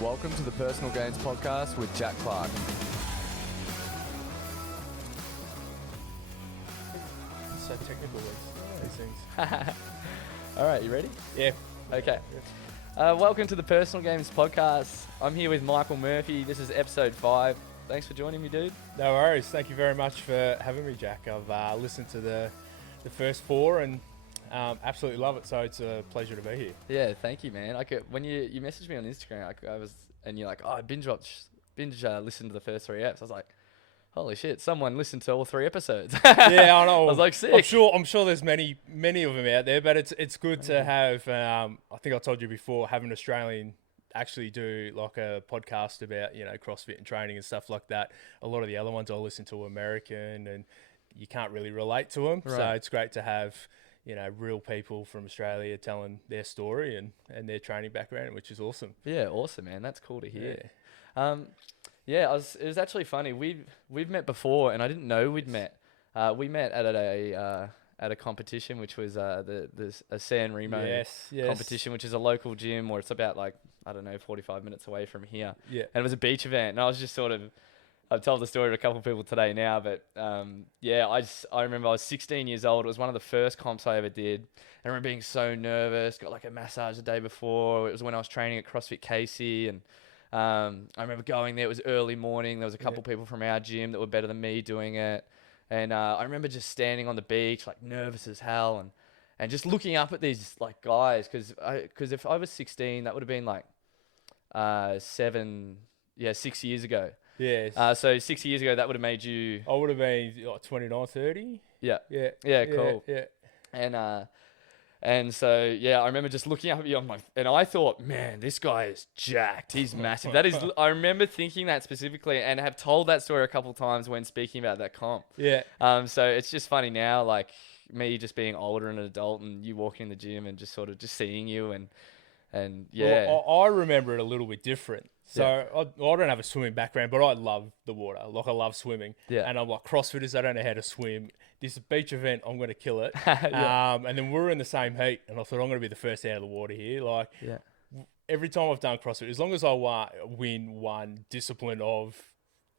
Welcome to the Personal Gains Podcast with Jack Clark. So technical with these things. All right, you ready? Yeah. Okay. Welcome to the Personal Games Podcast. I'm here with Michael Murphy. This is episode 5. Thanks for joining me, dude. No worries. Thank you very much for having me, Jack. I've listened to the first 4 and absolutely love it. So it's a pleasure to be here. Yeah, thank you, man. When you messaged me on Instagram, and you're like, oh, I binge listened to the first 3 eps. I was like, holy shit, someone listened to all 3 episodes. Yeah, I know. I was like, sick. I'm sure there's many of them out there, but it's good to have. I think I told you before, have an Australian actually do like a podcast about CrossFit and training and stuff like that. A lot of the other ones I listen to are American, and you can't really relate to them. Right. So it's great to have real people from Australia telling their story and their training background, which is awesome. Yeah, awesome, man. That's cool to hear. Yeah. It was actually funny. We've met before, and I didn't know we'd met. We met at a competition, which was a San Remo competition, which is a local gym where it's about 45 minutes away from here. Yeah. And it was a beach event, and I was just I've told the story to a couple of people today now, but I remember I was 16 years old. It was one of the first comps I ever did. I remember being so nervous, got a massage the day before. It was when I was training at CrossFit Casey, and I remember going there. It was early morning. There was a couple people from our gym that were better than me doing it. And I remember just standing on the beach, nervous as hell, and just looking up at these guys, because if I was 16, that would have been 6 years ago. Yeah. So 6 years ago, that would have made you... I would have been 29, 30. Yeah. Yeah. Yeah, cool. Yeah. And so, I remember just looking up at you and I thought, man, this guy is jacked. He's massive. I remember thinking that specifically, and have told that story a couple of times when speaking about that comp. Yeah. So it's just funny now, me just being older and an adult, and you walking in the gym and just sort of just seeing you and yeah. Well, I remember it a little bit different. So I don't have a swimming background, but I love the water. I love swimming. Yeah. And I'm like, CrossFitters, I don't know how to swim. This beach event, I'm going to kill it. And then we were in the same heat, and I thought, I'm going to be the first out of the water here. Every time I've done CrossFit, as long as I win one discipline of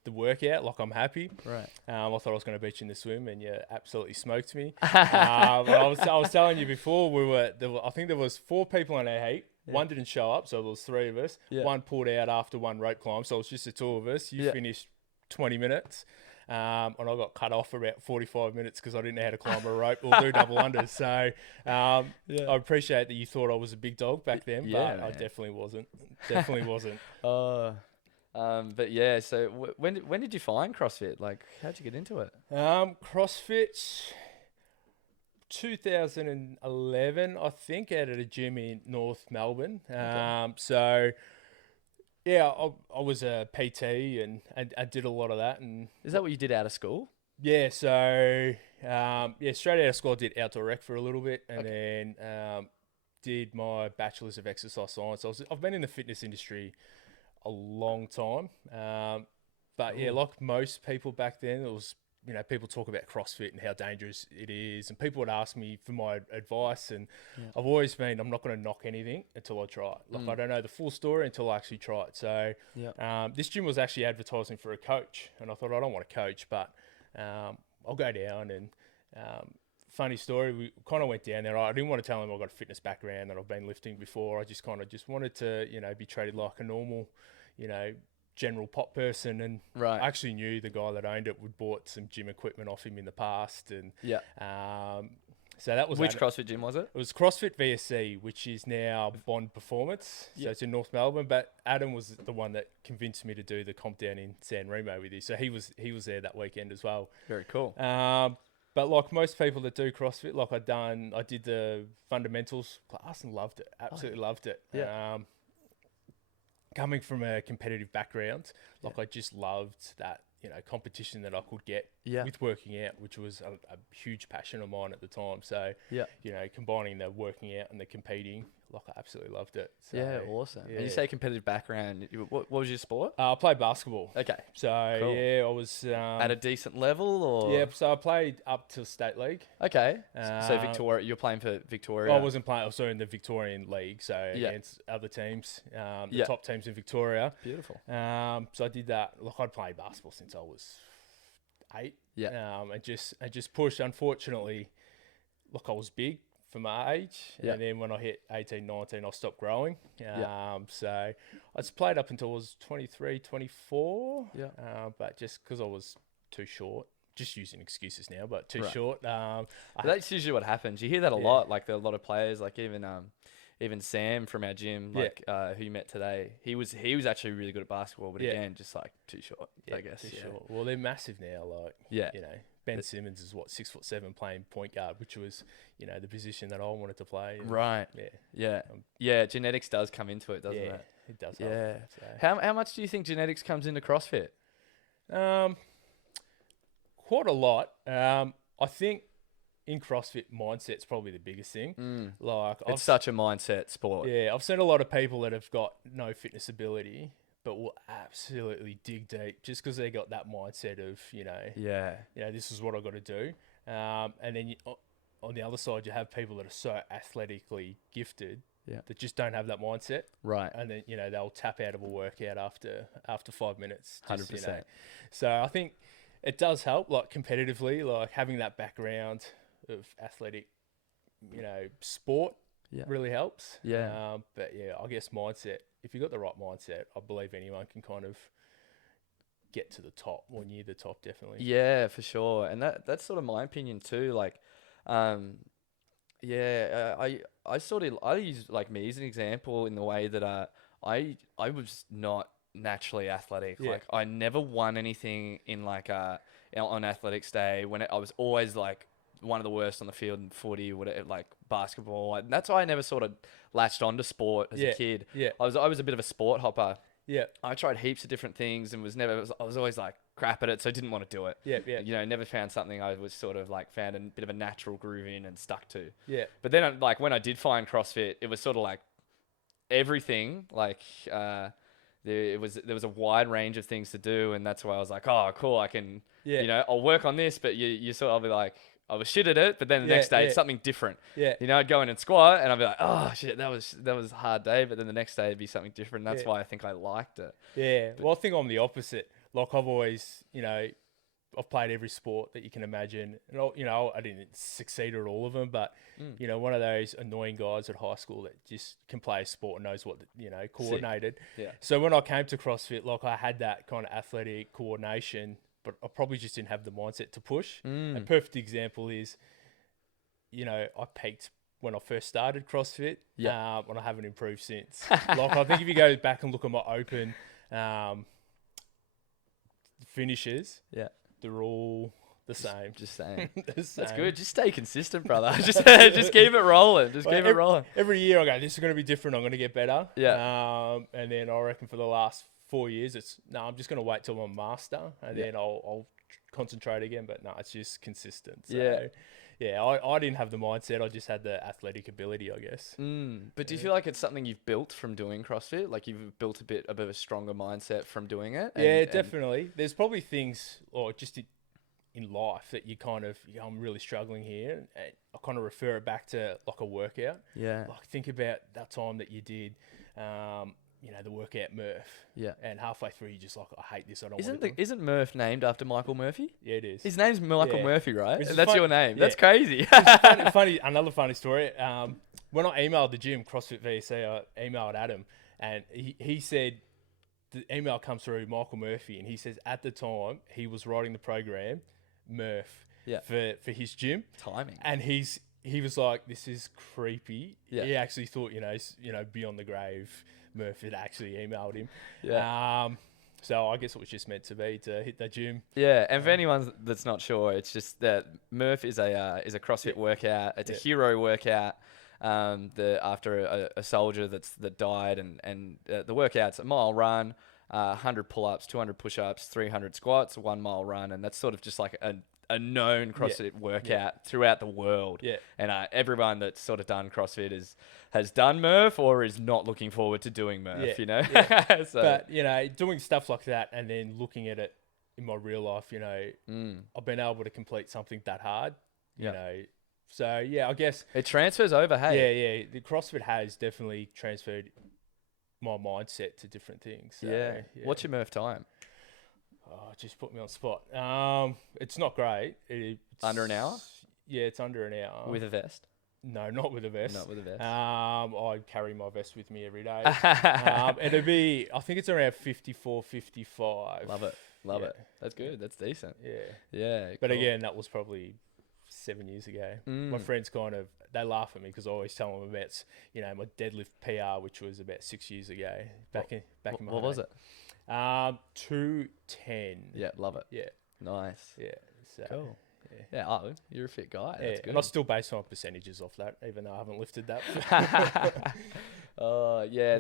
the workout, I'm happy. Right. I thought I was going to beat you in the swim, and you absolutely smoked me. But I was telling you before, I think there was 4 people in our heat. Yeah. One didn't show up, so there was 3 of us. Yeah. One pulled out after one rope climb, so it was just the 2 of us. You finished 20 minutes, and I got cut off for about 45 minutes because I didn't know how to climb a rope or do double unders. So I appreciate that you thought I was a big dog back then, but I definitely wasn't. Definitely wasn't. But yeah, so when did you find CrossFit? How'd you get into it? CrossFit 2011, I think, out at a gym in North Melbourne. Okay. So I was a PT and I did a lot of that. And is that what you did out of school? Yeah. So straight out of school, I did outdoor rec for a little bit, and then did my bachelor's of exercise science. I've been in the fitness industry a long time, but like most people back then, it was people talk about CrossFit and how dangerous it is, and people would ask me for my advice, and I've always been, I'm not going to knock anything until I try it. I don't know the full story until I actually try it. So this gym was actually advertising for a coach, and I thought, I don't want to coach, but I'll go down. And funny story, we kind of went down there. I didn't want to tell him I've got a fitness background, that I've been lifting before. I just wanted to be treated like a normal general pop person, and I actually knew the guy that owned it. We'd bought some gym equipment off him in the past, and so that was... Which CrossFit gym was it? It was CrossFit VSC, which is now Bond Performance. So it's in North Melbourne, but Adam was the one that convinced me to do the comp down in San Remo with you. So he was there that weekend as well. Very cool. But like most people that do CrossFit, I did the fundamentals class and loved it. Absolutely loved it. Yeah. Coming from a competitive background, I just loved that, competition that I could get with working out, which was a huge passion of mine at the time. So, combining the working out and the competing, like I absolutely loved it. So, Yeah, awesome. And you yeah. say competitive background. What was your sport? I played basketball. Okay, So cool. yeah, I was At a decent level, yeah. or So I played up to state league. okay. So Uh, Victoria, you're playing for Victoria. I wasn't playing. I was in the Victorian league, so Yeah. against other teams, the Yeah. top teams in Victoria. Beautiful. So I did that. Look, I'd played basketball since I was 8. Yeah. And just pushed. Unfortunately, look, I was big for my age, Yeah. and then when I hit 18, 19, I stopped growing. Yeah. So I just played up until I was 23, 24. Yeah. But just because I was too short, just using excuses now, but too Right. short. But that's usually what happens. You hear that a Yeah. lot. Like there are a lot of players, like even Sam from our gym, Yeah. like who you met today. He was actually really good at basketball, but Yeah. again, just like too short. I guess. too Yeah. short. Well, they're massive now. Like, Yeah. you know, Ben Simmons is what 6'7" playing point guard, which was, you know, the position that I wanted to play. And Right. Yeah. Yeah. Um, Yeah. Genetics does come into it, doesn't yeah, it? it does. Help. Yeah. So, How much do you think genetics comes into CrossFit? quite a lot. I think in CrossFit, mindset's probably the biggest thing. Like, It's such a mindset sport. yeah, I've seen a lot of people that have got no fitness ability, but will absolutely dig deep just because they got that mindset of, Yeah. this is what I got to do. And then on the other side, you have people that are so athletically gifted Yeah. that just don't have that mindset. Right. And then, they'll tap out of a workout after 5 minutes. 100%. So I think it does help, like competitively, like having that background of athletic, sport Yeah. really helps. Yeah. But yeah, I guess mindset, if you've got the right mindset, I believe anyone can kind of get to the top or near the top, definitely. Yeah, for sure. And that's sort of my opinion too. Like, yeah, I use like me as an example in the way that I was not naturally athletic. Yeah. Like I never won anything in like on athletics day I was always like one of the worst on the field in footy, whatever, like basketball. And that's why I never sort of latched onto sport as a kid. Yeah. I was a bit of a sport hopper. Yeah. I tried heaps of different things and I was always like crap at it, so I didn't want to do it. Yeah. Yeah. Never found something I was sort of like found a bit of a natural groove in and stuck to. Yeah. But then like when I did find CrossFit, it was sort of like everything. Like there was a wide range of things to do, and that's why I was like, oh, cool, I can, I'll work on this. But you sort of be like, I was shit at it, but then the next day it's something different. Yeah. I'd go in and squat, and I'd be like, oh shit, that was a hard day. But then the next day it'd be something different. And that's why I think I liked it. Yeah. Well, I think I'm the opposite. Like I've always, I've played every sport that you can imagine, and I didn't succeed at all of them, but one of those annoying guys at high school that just can play a sport and knows what coordinated. Sick. Yeah. So when I came to CrossFit, like I had that kind of athletic coordination, but I probably just didn't have the mindset to push. A perfect example is, I peaked when I first started CrossFit, and I haven't improved since. Like I think if you go back and look at my open finishes, they're all the same. Just saying. The same. That's good. Just stay consistent, brother. just keep it rolling. Keep it rolling. Every year I go, this is going to be different. I'm going to get better. Yeah. And then I reckon for the last 4 years, I'm just going to wait till I'm a master, and then I'll concentrate again. But no, it's just consistent. So, yeah, I didn't have the mindset. I just had the athletic ability, I guess. But do you feel like it's something you've built from doing CrossFit? Like you've built a bit of a stronger mindset from doing it? Definitely. There's probably things, or just in life, that you kind of, I'm really struggling here. And I kind of refer it back to like a workout. Yeah. Like think about that time that you did, the workout Murph. Yeah. And halfway through, you're just like, I hate this. I don't want to. Isn't Murph named after Michael Murphy? Yeah, it is. His name's Michael Murphy, right? That's your name. Yeah. That's crazy. Another funny story. When I emailed the gym, CrossFit VC, I emailed Adam, and he said the email comes through Michael Murphy, and he says at the time he was writing the program Murph for his gym. Timing. And he was like, this is creepy. Yeah. He actually thought, beyond the grave, Murph had actually emailed him. Yeah. So I guess it was just meant to be to hit the gym. Yeah, and for anyone that's not sure, it's just that Murph is a CrossFit workout. It's a hero workout. After a soldier that died, and the workout's a mile run, 100 pull-ups, 200 push-ups, 300 squats, 1 mile run, and that's sort of just like a known CrossFit workout throughout the world. Yeah. And everyone that's sort of done CrossFit has done Murph or is not looking forward to doing Murph, you know? Yeah. So, But, you know, doing stuff like that and then looking at it in my real life, you know, I've been able to complete something that hard, you know. So, yeah, I guess. it transfers over, hey? Yeah. The CrossFit has definitely transferred my mindset to different things. So, Yeah. What's your Murph time? Oh, just put me on the spot. It's not great. It's Under an hour? Yeah, it's under an hour. With a vest? No, not with a vest. Not with a vest. I carry my vest with me every day. It'll be, I think it's around 54, 55. Love it. That's good. That's decent. Yeah. Yeah. But cool. again, that was probably 7 years ago. My friends they laugh at me because I always tell them about, you know, my deadlift PR, which was about 6 years ago. Back in my What was it? 210. Yeah, love it. Yeah. Nice. Yeah. So, Cool. Yeah. Oh, you're a fit guy. That's good. And I still base my percentages off that, even though I haven't lifted that. Oh, yeah.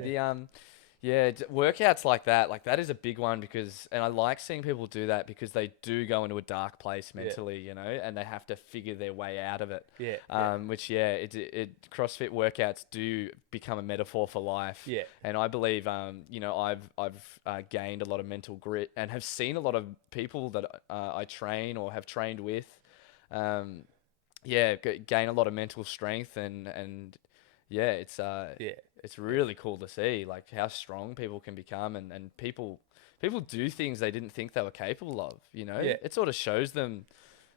Workouts like that is a big one and I like seeing people do that because they do go into a dark place mentally, you know, and they have to figure their way out of it. CrossFit workouts do become a metaphor for life. Yeah. And I believe, you know, I've gained a lot of mental grit and have seen a lot of people that I train or have trained with, gain a lot of mental strength and it's really cool to see like how strong people can become and people do things they didn't think they were capable of, you know. It sort of shows them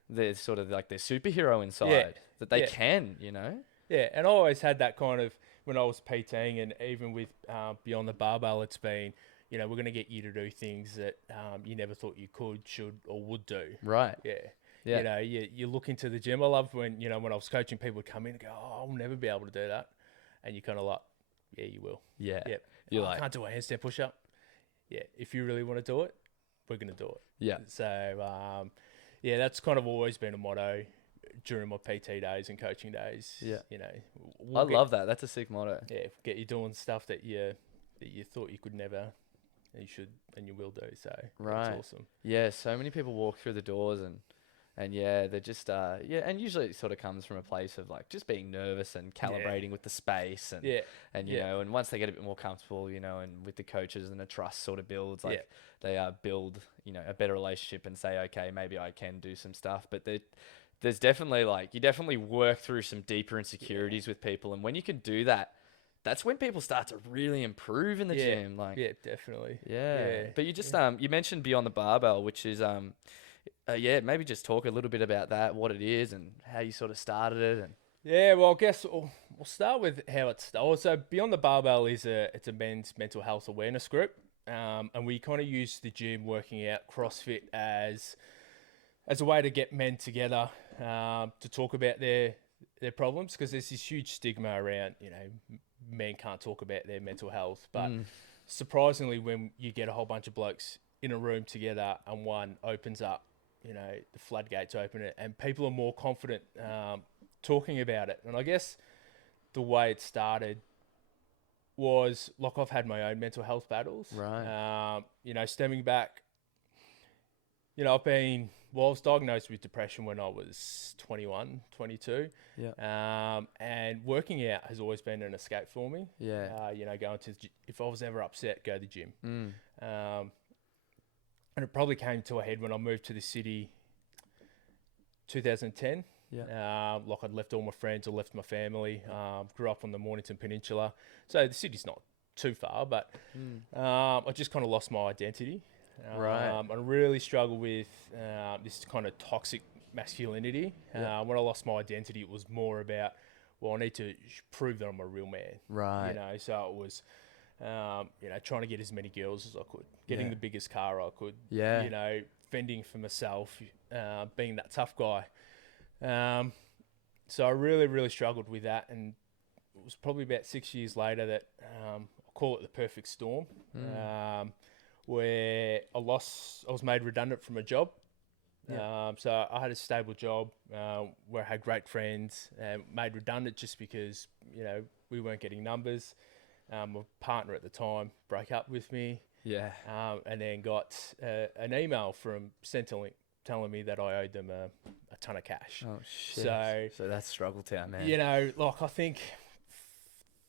their sort of like their superhero inside that they can, you know. And I always had that kind of when I was PTing and even with Beyond the Barbell, it's been, you know, we're going to get you to do things that you never thought you could, should or would do. Right. You know, you look into the gym. I love when I was coaching, people would come in and go, oh, I'll never be able to do that. And you're kind of like, yeah, you will. Yeah. You're I can't do a handstand push-up. Yeah. If you really want to do it, we're going to do it. Yeah. So, that's kind of always been a motto during my PT days and coaching days. Yeah. You know, I love that. That's a sick motto. Yeah. Get you doing stuff that you thought you could never, and you should, and you will do. So, right. That's awesome. Yeah. So many people walk through the doors and they're just, and usually it sort of comes from a place of like just being nervous and calibrating with the space and you know, and once they get a bit more comfortable, you know, and with the coaches and the trust sort of builds, like they build, you know, a better relationship and say, okay, maybe I can do some stuff. But there's definitely you definitely work through some deeper insecurities with people. And when you can do that, that's when people start to really improve in the gym. Definitely. Yeah. But you just, you mentioned Beyond the Barbell, which is, maybe just talk a little bit about that, what it is and how you sort of started it. And well, I guess we'll start with how it started. So Beyond the Barbell it's a men's mental health awareness group, and we kind of use the gym working out CrossFit as a way to get men together to talk about their problems, because there's this huge stigma around, you know, men can't talk about their mental health, but surprisingly, when you get a whole bunch of blokes in a room together and one opens up, you know, the floodgates open it and people are more confident talking about it. And I guess the way it started was like I've had my own mental health battles. Right. You know, stemming back, you know, I was diagnosed with depression when I was 21, 22. Yeah. And working out has always been an escape for me. Yeah. You know, if I was ever upset, go to the gym. And it probably came to a head when I moved to the city 2010. Yeah. I'd left all my friends, I left my family, grew up on the Mornington Peninsula. So the city's not too far, but I just kind of lost my identity. Right. I really struggled with this kind of toxic masculinity. When I lost my identity, it was more about, well, I need to prove that I'm a real man. Right. You know, so it was, you know, trying to get as many girls as I could, getting the biggest car I could, you know, fending for myself, being that tough guy. So I really, really struggled with that. And it was probably about 6 years later that I call it the perfect storm, where I was made redundant from a job. So I had a stable job where I had great friends, and made redundant just because, you know, we weren't getting numbers. My partner at the time broke up with me. Yeah. And then got an email from Centrelink telling me that I owed them a ton of cash. Oh shit. So, So that's struggle town, man. you know, like I think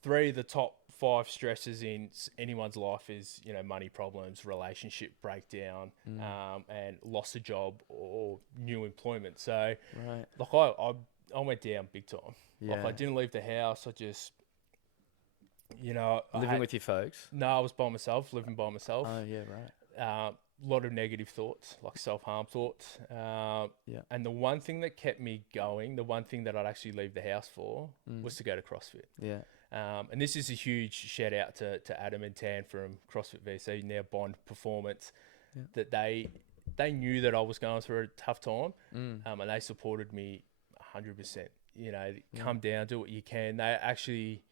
three of the top five stresses in anyone's life is, you know, money problems, relationship breakdown, and loss of job or new employment. So, Right. like I went down big time. Like Yeah. I didn't leave the house. I just, you know, Living with your folks. no, I was by myself, living by myself. Oh yeah, right. A lot of negative thoughts, like self-harm thoughts. Yeah. And the one thing that kept me going, the one thing that I'd actually leave the house for, was to go to CrossFit. Yeah. And this is a huge shout out to Adam and Tan from CrossFit VC, now Bond Performance, that they knew that I was going through a tough time, and they supported me 100%. You know, come down, do what you can. They actually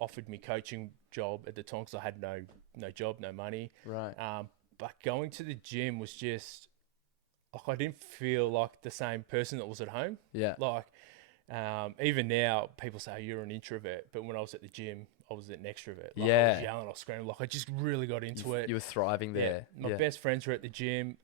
offered me coaching job at the time because I had no job, no money. Right. But going to the gym was just like I didn't feel like the same person that was at home. Yeah. Like even now, people say you're an introvert, but when I was at the gym, I was an extrovert. Like, I was yelling, I was screaming. Like I just really got into it. You were thriving there. My best friends were at the gym,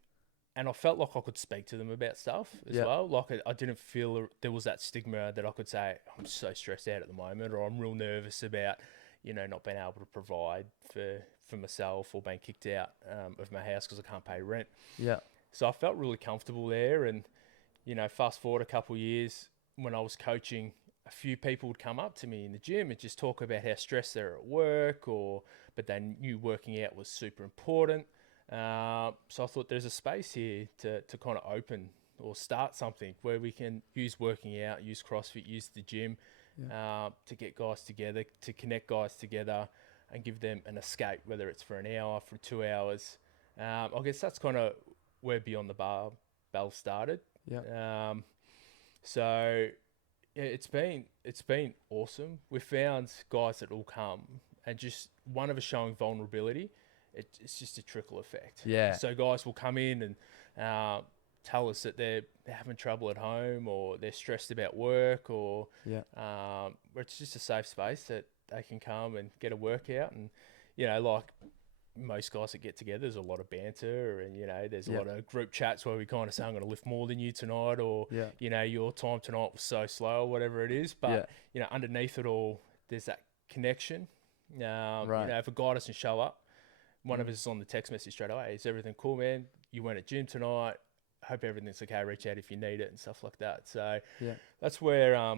and I felt like I could speak to them about stuff as well. Like I didn't feel there was that stigma that I could say I'm so stressed out at the moment, or I'm real nervous about, you know, not being able to provide for myself or being kicked out of my house because I can't pay rent. Yeah. So I felt really comfortable there, and you know, fast forward a couple of years when I was coaching, a few people would come up to me in the gym and just talk about how stressed they're at work, but they knew working out was super important. So I thought there's a space here to kind of open or start something where we can use working out, use CrossFit, use the gym to get guys together, to connect guys together and give them an escape, whether it's for an hour, for 2 hours. I guess that's kind of where Beyond the Barbell started. Yeah. So yeah, it's been awesome. We found guys that all come and just one of us showing vulnerability. It's just a trickle effect. Yeah. So guys will come in and tell us that they're having trouble at home or they're stressed about work or where it's just a safe space that they can come and get a workout. And you know, like most guys that get together, there's a lot of banter and, you know, there's a lot of group chats where we kind of say, I'm going to lift more than you tonight, or, you know, your time tonight was so slow or whatever it is. But, you know, underneath it all, there's that connection. You know, if a guy doesn't show up, one of us is on the text message straight away. Is everything cool, man? You went at gym tonight. Hope everything's okay. Reach out if you need it and stuff like that. So that's where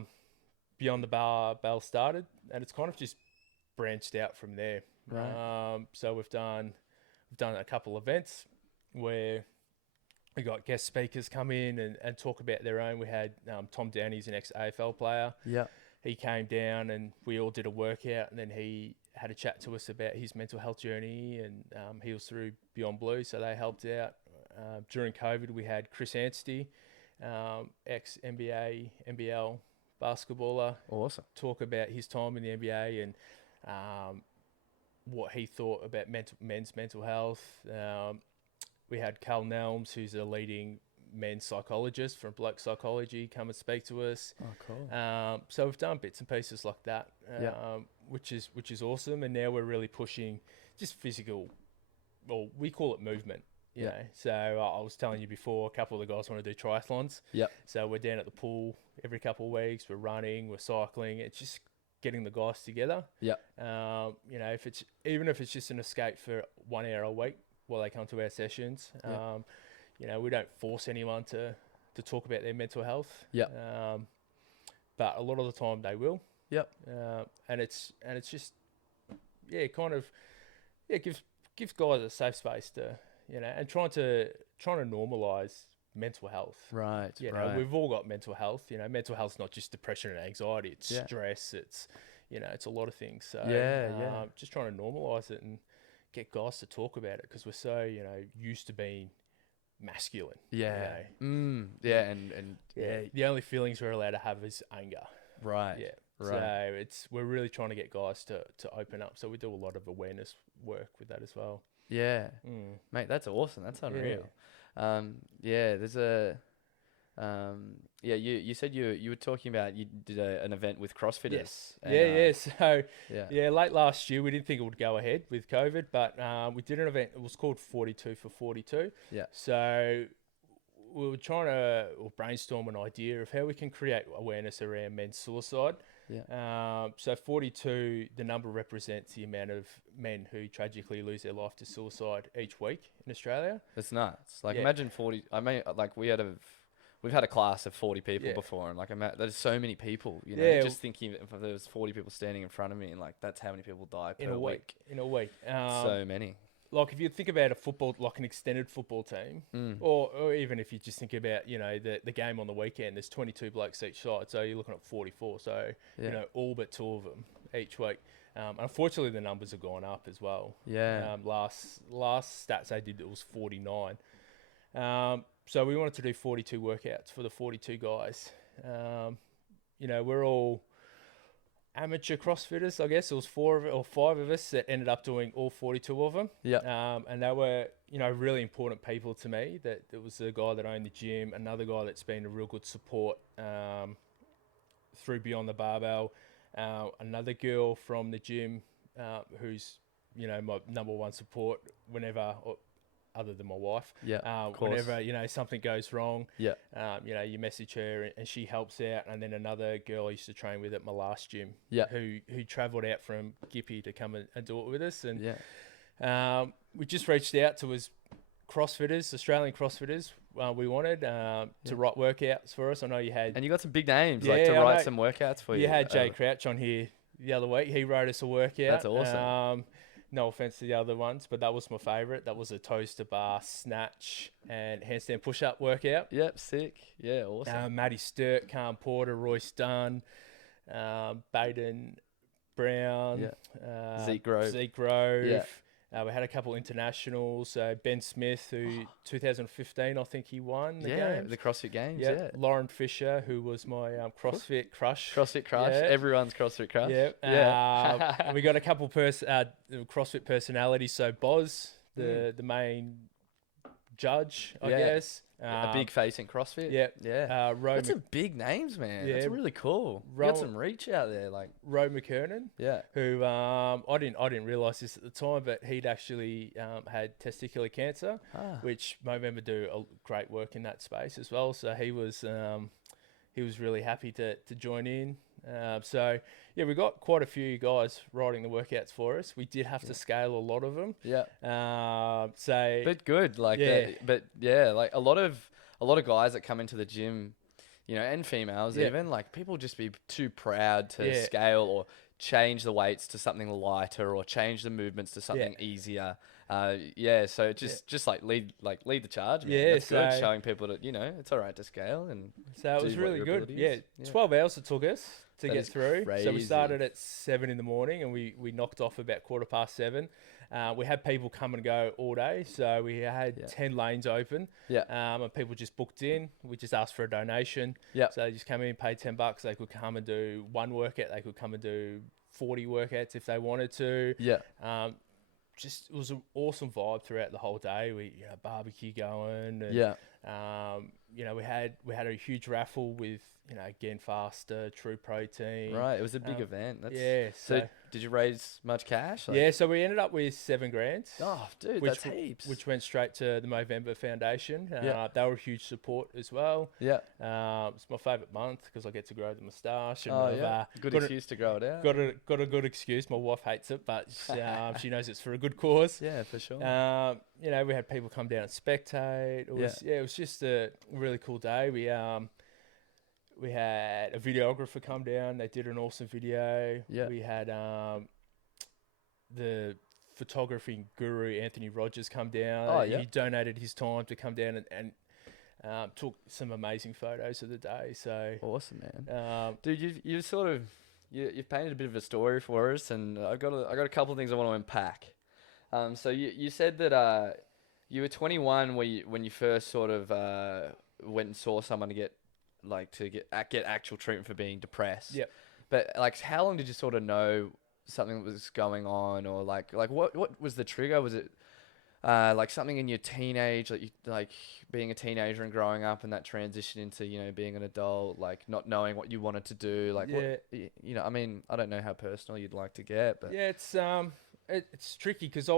Beyond the Barbell started. And it's kind of just branched out from there. Right. So we've done a couple events where we got guest speakers come in and talk about their own. We had Tom Downey's an ex-AFL player. Yeah. He came down and we all did a workout, and then he had a chat to us about his mental health journey, and he was through Beyond Blue, so they helped out. During COVID, we had Chris Anstey, ex-NBA, NBL basketballer. Awesome. Talk about his time in the NBA and what he thought about men's mental health. We had Cal Nelms, who's a leading men's psychologist from Bloke Psychology, come and speak to us. Oh, cool. So we've done bits and pieces like that, which is awesome. And now we're really pushing just physical, well, we call it movement. You know, so I was telling you before, a couple of the guys want to do triathlons. Yep. So we're down at the pool every couple of weeks. We're running, we're cycling. It's just getting the guys together. Yep. You know, if it's just an escape for 1 hour a week while they come to our sessions. You know, we don't force anyone to talk about their mental health. Yep. But a lot of the time they will. Yep. And it's just gives guys a safe space to, you know, and trying to normalise mental health. Right. You know, we've all got mental health. You know, mental health's not just depression and anxiety. It's stress. It's, you know, it's a lot of things. So just trying to normalise it and get guys to talk about it, because we're so, you know, used to being masculine. Yeah. You know? And the only feelings we're allowed to have is anger. Right. Yeah. Right. So we're really trying to get guys to open up. So we do a lot of awareness work with that as well. Yeah. Mate, that's awesome. That's unreal. There's a you said you were talking about you did an event with CrossFitters. Yes. So late last year we didn't think it would go ahead with COVID, but we did an event. It was called 42 for 42. Yeah. So we were trying to brainstorm an idea of how we can create awareness around men's suicide. Yeah. So 42, the number represents the amount of men who tragically lose their life to suicide each week in Australia. It's nuts. Like Yeah. imagine 40. I mean, like we've had a class of 40 people Yeah. before, and like there's so many people. You know, Yeah. just thinking if there was 40 people standing in front of me, and like that's how many people die per In a week. So many. Like if you think about a football, like an extended football team, or even if you just think about, you know, the game on the weekend, there's 22 blokes each side, so you're looking at 44. So Yeah. you know, all but 2 of them each week. Unfortunately, the numbers have gone up as well. Yeah. Last stats I did, it was 49. So we wanted to do 42 workouts for the 42 guys. You know, we're all amateur CrossFitters, I guess. It was 4 or 5 of us that ended up doing all 42 of them. Yeah. And they were, you know, really important people to me. That there was a guy that owned the gym, another guy that's been a real good support through Beyond the Barbell, another girl from the gym who's, you know, my number one support whenever, other than my wife. Yeah. Of course. Whenever, you know, something goes wrong, Yeah. you know, you message her and she helps out. And then another girl I used to train with at my last gym, Yeah. who travelled out from PGP to come and do it with us. And Yeah. we just reached out to us CrossFitters, Australian CrossFitters. We wanted to write workouts for us. I know you had, And you got some big names like Yeah, to I write know. some workouts for you. you had Jay Crouch on here the other week. He wrote us a workout. That's awesome. No offense to the other ones, but that was my favourite. That was a toes to bar, snatch, and handstand push-up workout. Yep. Sick. Yeah. Awesome. Matty Sturt, Calm Porter, Royce Dunn, Baden Brown, Zeke Grove. Zeke Grove. Yeah. We had a couple internationals. Ben Smith, who 2015, I think he won the games. The CrossFit Games. Yep. Yeah. Lauren Fisher, who was my CrossFit crush. CrossFit Crush. Yeah. Everyone's CrossFit Crush. Yeah. Yeah. We got a couple CrossFit personalities. So Boz, the main judge, I Yeah. guess. A big face in CrossFit. Yeah. Yeah. Ro, That's some big names, man. That's Yeah. really cool. You Ro- got some reach out there. Like, Ro McKernan, yeah. who I didn't realize this at the time, but he'd actually had testicular cancer, which made him do a great work in that space as well. So he was really happy to join in. So yeah, we got quite a few guys writing the workouts for us. We did have to scale a lot of them. Yeah. So But good. Like, Yeah. but yeah, like a lot of guys that come into the gym, you know, and females Yeah. even, like people just be too proud to Yeah. scale or change the weights to something lighter or change the movements to something easier. So just like lead the charge, man. Yeah, That's good. so- Showing people that, you know, it's all right to scale and So it do was what really your good. ability Yeah, is. Yeah. 12 hours it took us to That get is through. So we crazy. started at 7 in the morning and we knocked off about 7:15. We had people come and go all day. So we had 10 lanes open. Yeah. And people just booked in. We just asked for a donation. Yeah. So they just come in, pay $10. They could come and do one workout. They could come and do 40 workouts if they wanted to. Yeah. Just it was an awesome vibe throughout the whole day. We barbecue going. And, Yeah. we had a huge raffle with again faster, True Protein. Right. It was a big event. That's, Yeah. So did you raise much cash? Like, Yeah, so we ended up with $7,000. Oh, dude, Which- that's heaps. Which went straight to the Movember Foundation. Yeah. They were a huge support as well. Yeah. It's my favourite month because I get to grow the moustache. And Oh, I've, yeah. Good got a- excuse to grow it out. Got a good excuse. My wife hates it, but she knows it's for a good cause. Yeah, for sure. We had people come down and spectate. It was just a really cool day. We had a videographer come down. They did an awesome video. Yeah. We had the photography guru Anthony Rogers come down. Oh, yeah. He donated his time to come down and took some amazing photos of the day. So Awesome, man. Dude, you've sort of you've painted a bit of a story for us, and I got a couple of things I want to unpack. So you said that you were 21 when you first sort of went and saw someone to get actual treatment for being depressed. Yep. But like, how long did you sort of know something was going on, or like what was the trigger? Was it like something in your teenage, like being a teenager and growing up, and that transition into being an adult, like not knowing what you wanted to do, like Yeah. I mean, I don't know how personal you'd like to get, but yeah, it's tricky because I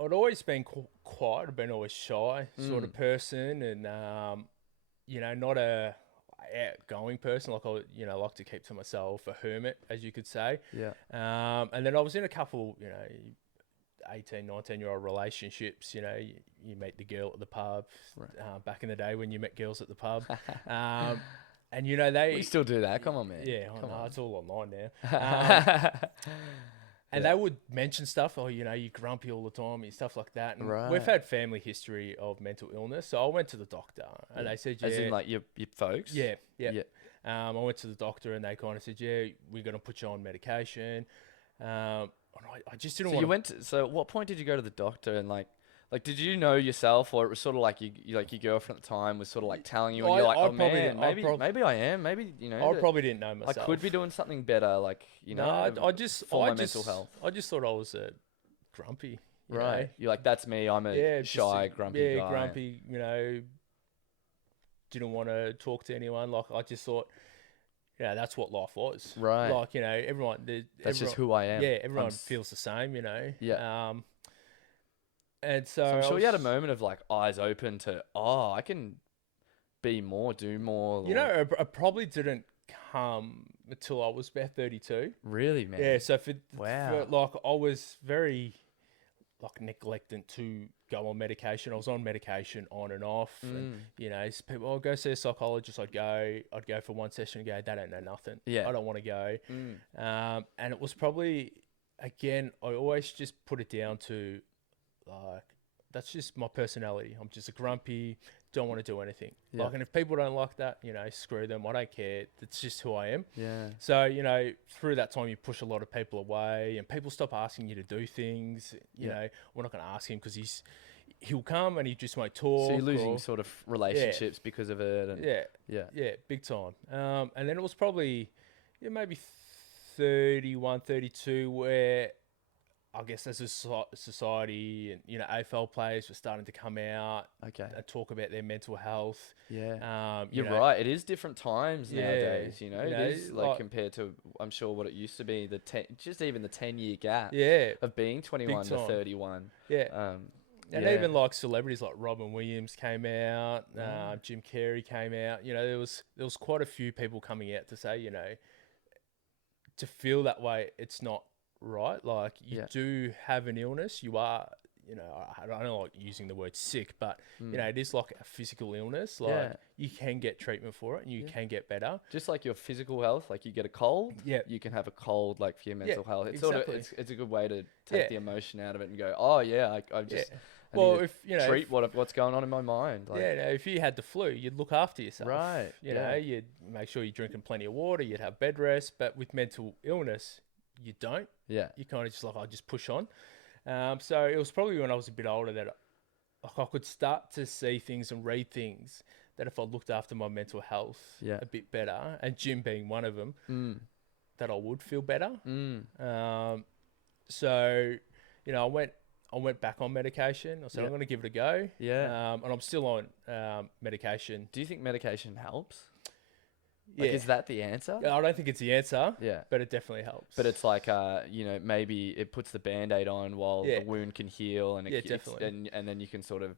I'd always been quiet. I've been always shy sort of person, and not a outgoing person. Like I like to keep to myself, a hermit, as you could say. Yeah. And then I was in a couple, 18, 19-year-old relationships. You meet the girl at the pub. Right. Back in the day when you met girls at the pub, and they We still do that. Come on, man. yeah, Come on. it's all online now. And Yeah. they would mention stuff, you're grumpy all the time and stuff like that. And Right. we've had family history of mental illness. So I went to the doctor and they said, As in, like, your folks? yeah. Yeah. I went to the doctor and they kind of said, yeah, we're going to put you on medication. And I just didn't want So at what point did you go to the doctor and like, did you know yourself, or it was sort of like your girlfirend at the time was sort of like telling you, and you're like, oh man, maybe I am, maybe I probably didn't know myself. I could be doing something better, like for my mental health. I just thought I was grumpy. Right, you're like, that's me. I'm a shy, grumpy guy. Grumpy. Didn't want to talk to anyone. Like I just thought, that's what life was. Right. Like everyone. That's just who I am. Yeah, everyone feels the same. Yeah. And so I'm sure you had a moment of like eyes open to, I can be more, do more. I probably didn't come until I was about 32. Really, man? Yeah. So wow. I was very neglectant to go on medication. I was on medication on and off, and people, I'll go see a psychologist. I'd go for one session and go, they don't know nothing. Yeah. I don't want to go. And it was probably, again, I always just put it down to that's just my personality. I'm just a grumpy, don't want to do anything. Yeah. And if people don't like that, screw them. I don't care. That's just who I am. Yeah. So, through that time, you push a lot of people away, and people stop asking you to do things. We're not going to ask him because he'll come and he just won't talk. So you're losing sort of relationships because of it. And yeah, big time. And then it was probably maybe 31, 32 where I guess as a society and, AFL players were starting to come out and talk about their mental health. Yeah. You're right. It is different times nowadays, it is like compared to, I'm sure, what it used to be, just even the 10-year gap of being 21 to 31. Yeah. And even like celebrities like Robin Williams came out, Jim Carrey came out. There was quite a few people coming out to say, to feel that way, it's not right. Like you do have an illness. You are, I don't like using the word sick, but it is like a physical illness. Like you can get treatment for it and you can get better. Just like your physical health, like you get a cold, you can have a cold like for your mental health. It's sort of, it's a good way to take the emotion out of it and go, I just treat what's going on in my mind. Like, if you had the flu, you'd look after yourself. Right. You'd make sure you're drinking plenty of water, you'd have bed rest, but with mental illness, you don't. Yeah. You kind of just I just push on. So it was probably when I was a bit older that I could start to see things and read things that if I looked after my mental health a bit better, and gym being one of them, that I would feel better. So, I went back on medication. I said, I'm going to give it a go. Yeah. And I'm still on medication. Do you think medication helps? Like, is that the answer? I don't think it's the answer. Yeah. But it definitely helps. But it's like, maybe it puts the Band-Aid on while the wound can heal, and definitely. And then you can sort of,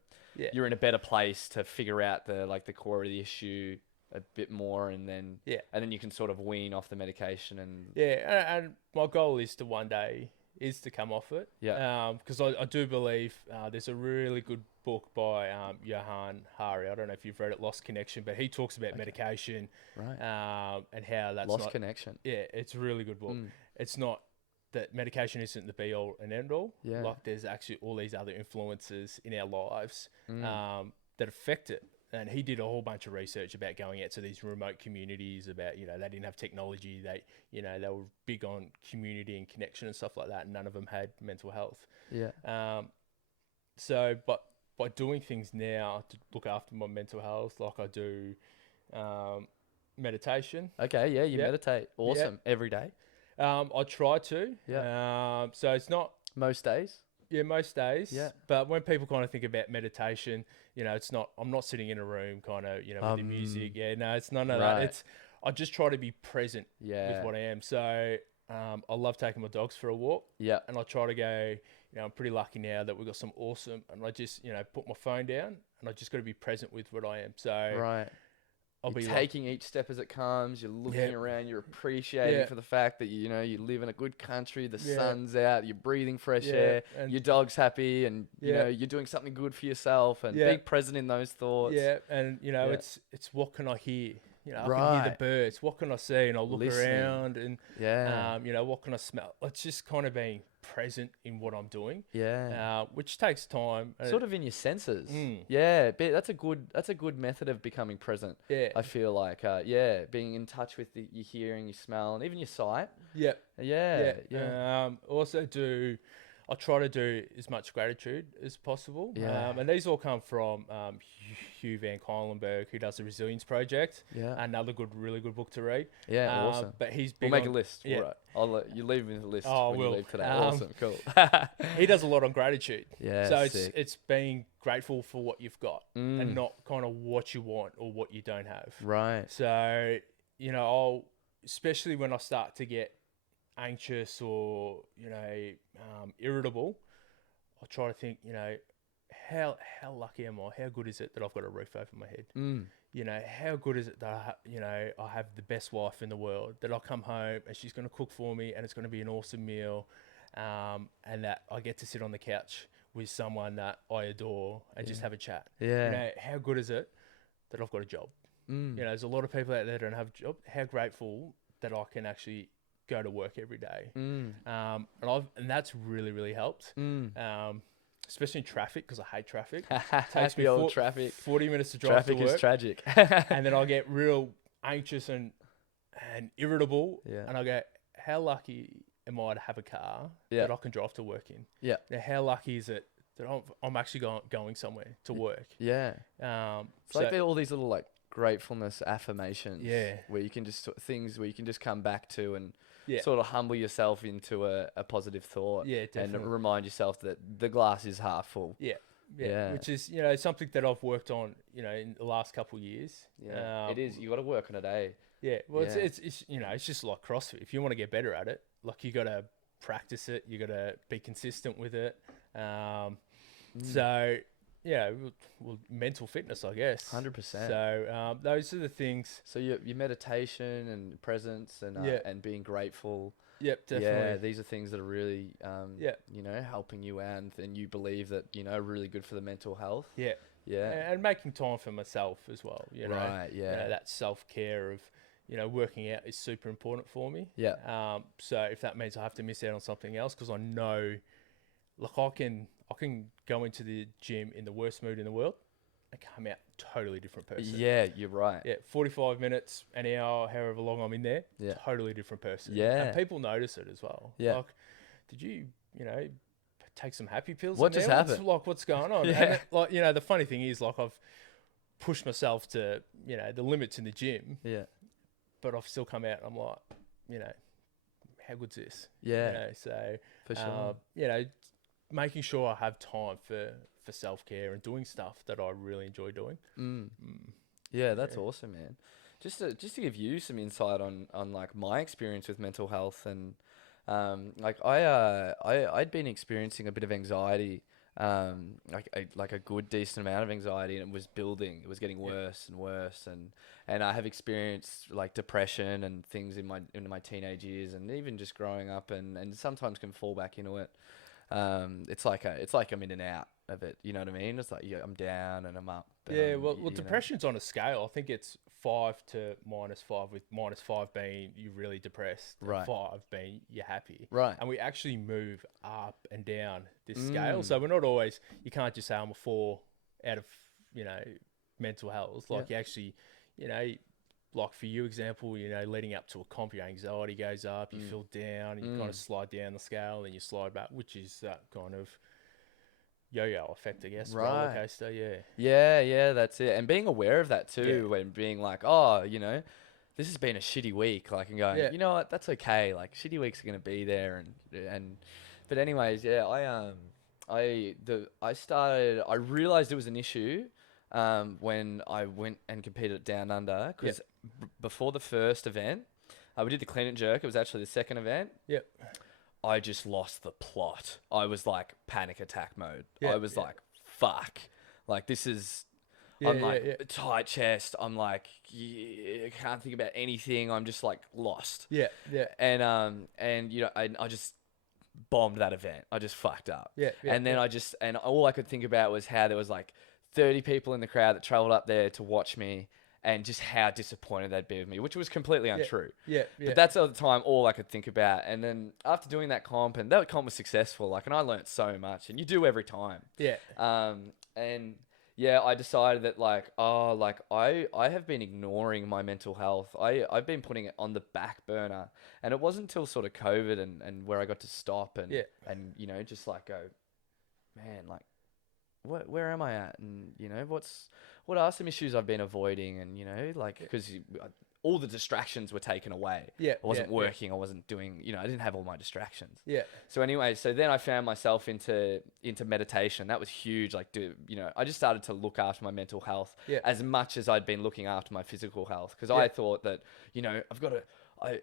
you're in a better place to figure out the core of the issue a bit more, and then you can sort of wean off the medication and and my goal is to one day to come off it. Yeah. Because I do believe there's a really good book by Johan Hari. I don't know if you've read it, Lost Connection, but he talks about medication, right? And how that's Lost Connection. Yeah, it's a really good book. It's not that medication isn't the be all and end all. Yeah. Like there's actually all these other influences in our lives that affect it. And he did a whole bunch of research about going out to these remote communities about, they didn't have technology. They were big on community and connection and stuff like that. And none of them had mental health. Yeah. So, but by doing things now to look after my mental health, like I do meditation. Okay, yeah, you meditate. Awesome. Every day? I try to. Yeah. So it's not... Most days? Yeah, most days. Yeah. But when people kind of think about meditation, it's not... I'm not sitting in a room kind of, with the music. Yeah, no, it's none of that. I just try to be present with what I am. So... I love taking my dogs for a walk, Yeah. and I try to go. I'm pretty lucky now that we've got some awesome, and I just put my phone down, and I just got to be present with what I am. So Right. I'll You're be taking each step as it comes. You're looking yeah, around. You're appreciating yeah, for the fact that you live in a good country. The yeah, sun's out. You're breathing fresh yeah, air. and Your dog's happy, and yeah, you're doing something good for yourself. And yeah, being present in those thoughts. yeah, and Yeah. it's what can I hear? I can hear the Right. birds. What can I see? And I'll look Listening. around, and Yeah. what can I smell? It's just kind of being present in what I'm doing, Yeah. which takes time. Sort of in your senses. Mm. Yeah. That's a good method of becoming present. Yeah, I feel like. Being in touch with your hearing, your smell, and even your sight. yeah, Yeah. yeah. Yeah. Also I try to do as much gratitude as possible. Yeah. And these all come from Hugh Van Cuylenberg, who does the Resilience Project. Yeah. Another really good book to read. Yeah. Awesome. But he's We'll big make on, a list. yeah. All right. I'll let you leave me the list Oh, I when you will. leave today. Awesome. Cool. He does a lot on gratitude. Yeah. So Sick. it's being grateful for what you've got Mm. and not kind of what you want or what you don't have. Right. So, I'll, especially when I start to get anxious or, irritable, I try to think, how lucky am I? How good is it that I've got a roof over my head? Mm. How good is it that I have the best wife in the world, that I'll come home and she's going to cook for me and it's going to be an awesome meal, and that I get to sit on the couch with someone that I adore and just have a chat. Yeah. How good is it that I've got a job? Mm. There's a lot of people out there that don't have a job. How grateful that I can actually go to work every day. Mm. And that's really helped. Mm. Especially in traffic, because I hate traffic. Takes me old traffic. 40 minutes to drive Traffic to work. is tragic. And then I get real anxious and irritable. Yeah. And I go, how lucky am I to have a car Yeah. that I can drive to work in? Yeah. Now, how lucky is it that I'm actually going somewhere to work? Yeah. It's like all these little like gratefulness affirmations. Yeah. Where you can just things where you can just come back to and Yeah. sort of humble yourself into a positive thought. Yeah, definitely. And remind yourself that the glass is half full. Yeah. Yeah. Which is, something that I've worked on, in the last couple of years. Yeah. It is. You got to work on it, eh? Yeah. Well, Yeah. it's it's just like CrossFit. If you want to get better at it, like, you got to practice it. You got to be consistent with it. So, well, mental fitness, I guess. 100%. So, those are the things. So your meditation and presence and and being grateful. Yep, definitely. Yeah, these are things that are really helping you out, and you believe that are really good for the mental health. Yeah. Yeah. And making time for myself as well. Right. Yeah. That self-care of, working out is super important for me. Yeah. So if that means I have to miss out on something else, because I know, like, I can go into the gym in the worst mood in the world and come out totally different person. Yeah, you're right. Yeah, 45 minutes, an hour, however long I'm in there, Yeah. totally different person. Yeah. And people notice it as well. Yeah. Like, did you, take some happy pills? What in just there? happened? What's going on? Yeah. And the funny thing is, like, I've pushed myself to, the limits in the gym, Yeah. but I've still come out and I'm like, how good's this? Yeah. So, For sure. making sure I have time for self-care and doing stuff that I really enjoy doing. Yeah, that's awesome, man. Just to give you some insight on like my experience with mental health, and like I'd been experiencing a bit of anxiety, like a good decent amount of anxiety, and it was building. It was getting worse and worse, and I have experienced like depression and things in my teenage years, and even just growing up, and sometimes can fall back into it. It's like I'm in and out of it. You know what I mean? It's like I'm down and I'm up. Yeah, well, depression's on a scale. I think it's 5 to -5, with -5 being you're really depressed, and Right. 5 being you're happy. Right. And we actually move up and down this scale. So we're not always, you can't just say I'm a 4 out of, mental health. Like, you actually, like for you example, leading up to a comp, your anxiety goes up, you feel down, and you kind of slide down the scale, and you slide back, which is that kind of yo-yo effect, I guess. Right. Roller coaster, yeah. Yeah, that's it. And being aware of that too, and being like, oh, this has been a shitty week, like, and going, you know what, that's okay. Like, shitty weeks are gonna be there, but anyways, yeah, I realized it was an issue when I went and competed at Down Under, because before the first event, We did the clean and jerk. It was actually the second event. Yep. I just lost the plot. I was like panic attack mode. Yeah, I was like, fuck. Like this is. Yeah, I'm like yeah. tight chest. I'm like, yeah, I can't think about anything. I'm just like lost. Yeah, yeah, And you know, I just bombed that event. I just fucked up. yeah, yeah. And then and all I could think about was how there was like 30 people in the crowd that traveled up there to watch me, and just how disappointed they'd be with me, which was completely untrue. Yeah, But that's at the time all I could think about. And then after doing that comp, and that comp was successful, like, and I learned so much, and you do every time. yeah, And yeah, I decided that like, oh, like I have been ignoring my mental health. I've been putting it on the back burner, and it wasn't until sort of COVID and where I got to stop and Yeah. and you know, just like go, man, like where am I at? And you know, what are some issues I've been avoiding? And you know, like because all the distractions were taken away. Yeah, I wasn't yeah, working. I wasn't doing. You know, I didn't have all my distractions. yeah, So anyway, so then I found myself into meditation. That was huge. Like, you know, I just started to look after my mental health Yeah. as much as I'd been looking after my physical health, because Yeah. I thought that, you know, I've got to.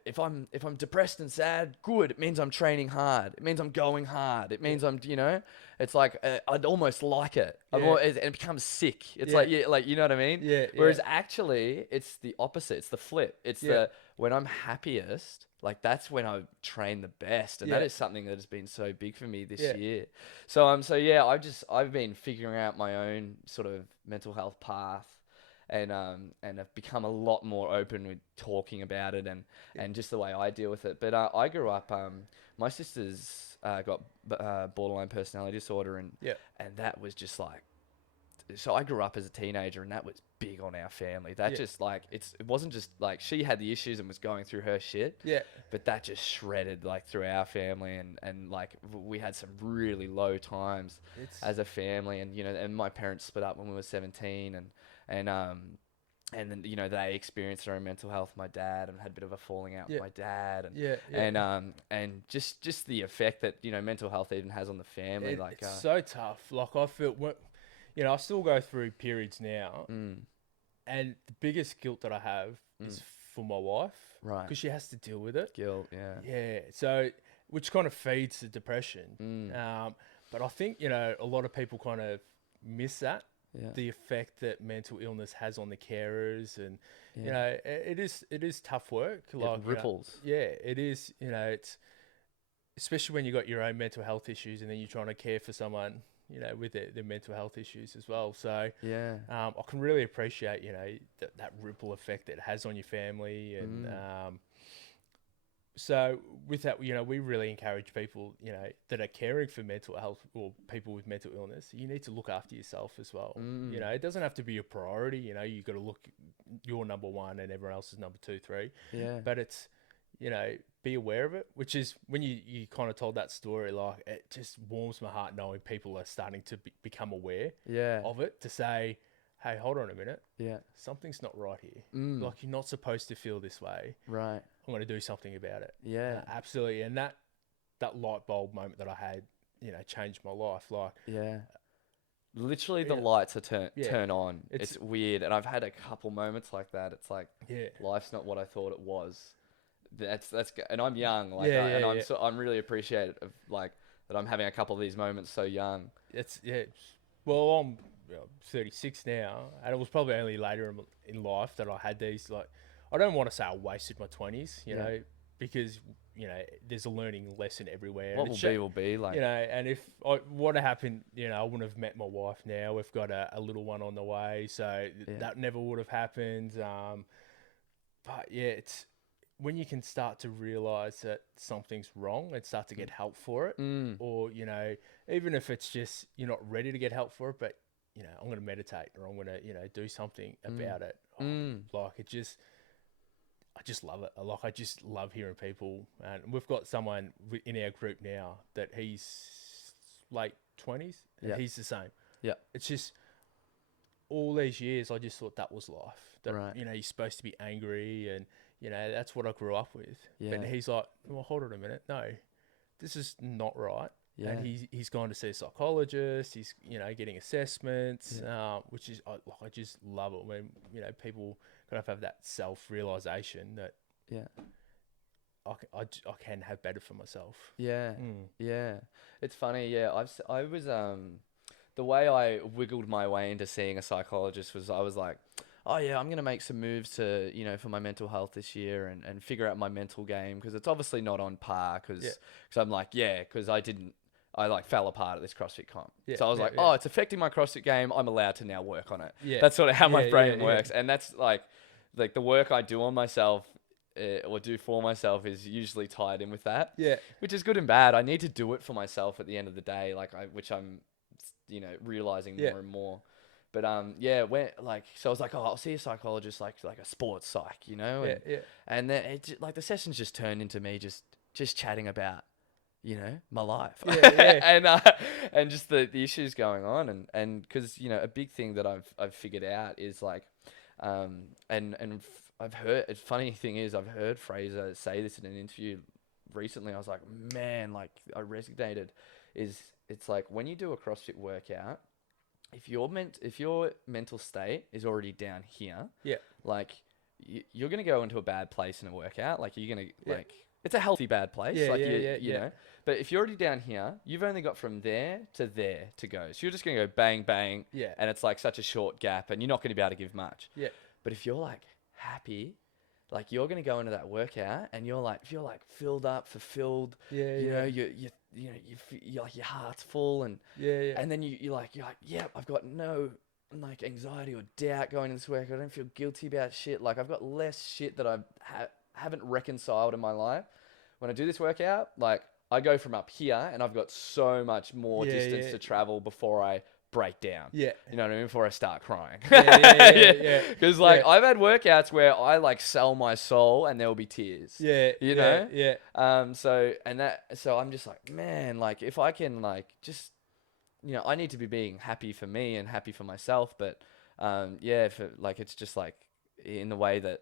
If I'm depressed and sad, good. It means I'm training hard. It means I'm going hard. It means I'm, you know, it's like I'd almost like it. Yeah. And it becomes sick. It's Yeah. like, yeah, like, you know what I mean? Yeah, Whereas yeah. actually, it's the opposite. It's the flip. It's Yeah. when I'm happiest, like that's when I train the best, and that Yeah. is something that has been so big for me this Yeah. year. So yeah, I've been figuring out my own sort of mental health path, and I've become a lot more open with talking about it and just the way I deal with it. But I grew up, my sister's got borderline personality disorder, and Yeah. and that was just like, so I grew up as a teenager, and that was big on our family. That Yeah. just like it wasn't just like she had the issues and was going through her shit, Yeah. but that just shredded like through our family, and like we had some really low times It's as a family, and you know, and my parents split up when we were 17, and then you know they experienced their own mental health. My dad, and had a bit of a falling out Yeah. with my dad, and yeah, yeah. and just the effect that, you know, mental health even has on the family. Like It's so tough. Like I feel, you know, I still go through periods now, and the biggest guilt that I have is for my wife, Right. Because she has to deal with it. guilt, yeah. Yeah. So, which kind of feeds the depression. But I think, you know, a lot of people kind of miss that. Yeah. The effect that mental illness has on the carers, and you Yeah. know, it is tough work. Like, you know, ripples. yeah, it is. You know, it's especially when you got your own mental health issues, and then you're trying to care for someone, you know, with their mental health issues as well. So Yeah. I can really appreciate, you know, that ripple effect that it has on your family, and so with that, you know, we really encourage people, you know, that are caring for mental health or people with mental illness. You need to look after yourself as well. You know, it doesn't have to be a priority. You know, you got to look, you're number one and everyone else is number two, three. Yeah. But it's, you know, be aware of it, which is when you kind of told that story, like it just warms my heart knowing people are starting to become aware Yeah. of it, to say, hey, hold on a minute, Yeah. something's not right here. Like, you're not supposed to feel this way. Right. I'm going to do something about it. Yeah. Absolutely. And that light bulb moment that I had, you know, changed my life. Like, Yeah. Literally, the Yeah. lights are Yeah. turn on. It's- It's weird, and I've had a couple moments like that. It's like yeah, life's not what I thought it was. And I'm young, like, Yeah, and yeah, I'm yeah. I'm really appreciative of like that I'm having a couple of these moments so young. yeah. Well, I'm 36 now, and it was probably only later in life that I had these, like, I don't want to say I wasted my 20s, you Yeah. know, because, you know, there's a learning lesson everywhere. What and will be like. you know, and if what happened, you know, I wouldn't have met my wife now. We've got a little one on the way, so Yeah. that never would have happened. But yeah, it's when you can start to realize that something's wrong and start to get help for it, or, you know, even if it's just you're not ready to get help for it, but, you know, I'm going to meditate, or I'm going to, you know, do something about it. Like, I just love it. Like, I just love hearing people, and we've got someone in our group now that he's late 20s, and Yeah. he's the same. Yeah. It's just all these years, I just thought that was life. That, Right. you know, you're supposed to be angry, and, you know, that's what I grew up with. Yeah. But he's like, well, hold on a minute. No, this is not right. Yeah. And he's gone to see a psychologist. He's, you know, getting assessments, which is, I just love it when, you know, people kind of have that self-realization that, Yeah. I can have better for myself. Yeah. Mm. Yeah. It's funny. Yeah. I was, the way I wiggled my way into seeing a psychologist was I was like, oh yeah, I'm going to make some moves to, for my mental health this year and figure out my mental game because it's obviously not on par Yeah. because I'm like, yeah, because I like fell apart at this CrossFit comp. Yeah. So I was Yeah. like, Yeah. oh, it's affecting my CrossFit game. I'm allowed to now work on it. Yeah. That's sort of how my Yeah, brain yeah, works. And that's like the work I do on myself or do for myself is usually tied in with that, yeah. which is good and bad. I need to do it for myself at the end of the day, which I'm, realizing Yeah. more and more. But yeah, so I was like, oh, I'll see a psychologist, like a sports psych, Yeah. and Yeah. and then like the sessions just turned into me just chatting about, my life, Yeah, yeah. and just the issues going on, and because a big thing that I've figured out is like, I've heard. Funny thing is, I've heard Fraser say this in an interview recently. I was like, man, like I resonated. It's like when you do a CrossFit workout, if your mental state is already down here, Yeah. like you're gonna go into a bad place in a workout. Like you're gonna Yeah. like it's a healthy bad place. Yeah, like yeah, you yeah, you yeah. know. But if you're already down here, you've only got from there to go. So you're just gonna go bang bang, Yeah. and it's like such a short gap, and you're not gonna be able to give much. Yeah. But if you're like happy, like you're gonna go into that workout, and if you're like filled up, fulfilled, Yeah. you Yeah. know, you're like your heart's full, and Yeah. Yeah. and then you're like, yeah, I've got no like anxiety or doubt going into this work. I don't feel guilty about shit. Like I've got less shit that I haven't reconciled in my life. When I do this workout, like I go from up here and I've got so much more Yeah, distance yeah. to travel before I break down. Yeah. You know what I mean? Before I start crying. Yeah. Because like Yeah. I've had workouts where I like sell my soul and there will be tears. Yeah. You yeah, know? Yeah. So I'm just like, man, like if I can like just, I need to be being happy for me and happy for myself. But yeah, it's just like in the way that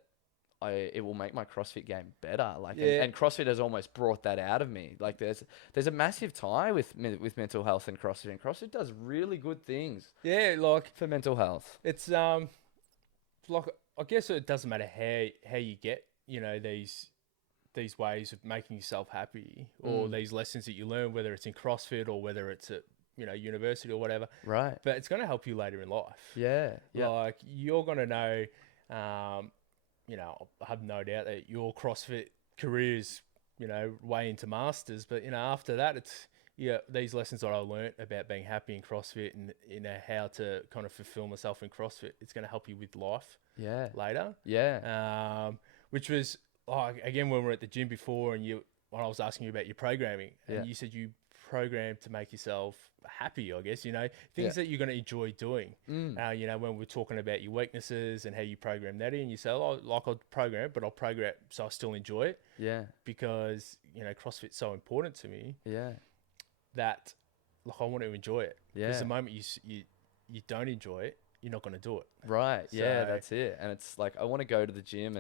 it will make my CrossFit game better. Like, Yeah. and CrossFit has almost brought that out of me. Like there's a massive tie with mental health and CrossFit, and CrossFit does really good things Yeah. Like for mental health. it's like I guess it doesn't matter how you get these ways of making yourself happy or these lessons that you learn, whether it's in CrossFit or whether it's at university or whatever. Right. But it's going to help you later in life. Yeah. Yeah. Like you're going to know, I have no doubt that your CrossFit career is, way into masters. But, after that, it's, these lessons that I learnt about being happy in CrossFit and, how to kind of fulfill myself in CrossFit, it's going to help you with life Yeah. later. Yeah. Which was, again, when we were at the gym before and when I was asking you about your programming and you said you programmed to make yourself happy, I guess, things that you're going to enjoy doing. When we're talking about your weaknesses and how you program that in, you say, I'll program it, but I'll program it so I still enjoy it. Yeah. Because, CrossFit's so important to me. Yeah. That, I want to enjoy it. Yeah. Because the moment you don't enjoy it, you're not going to do it. Right. Yeah, So- that's it. And it's like I want to go to the gym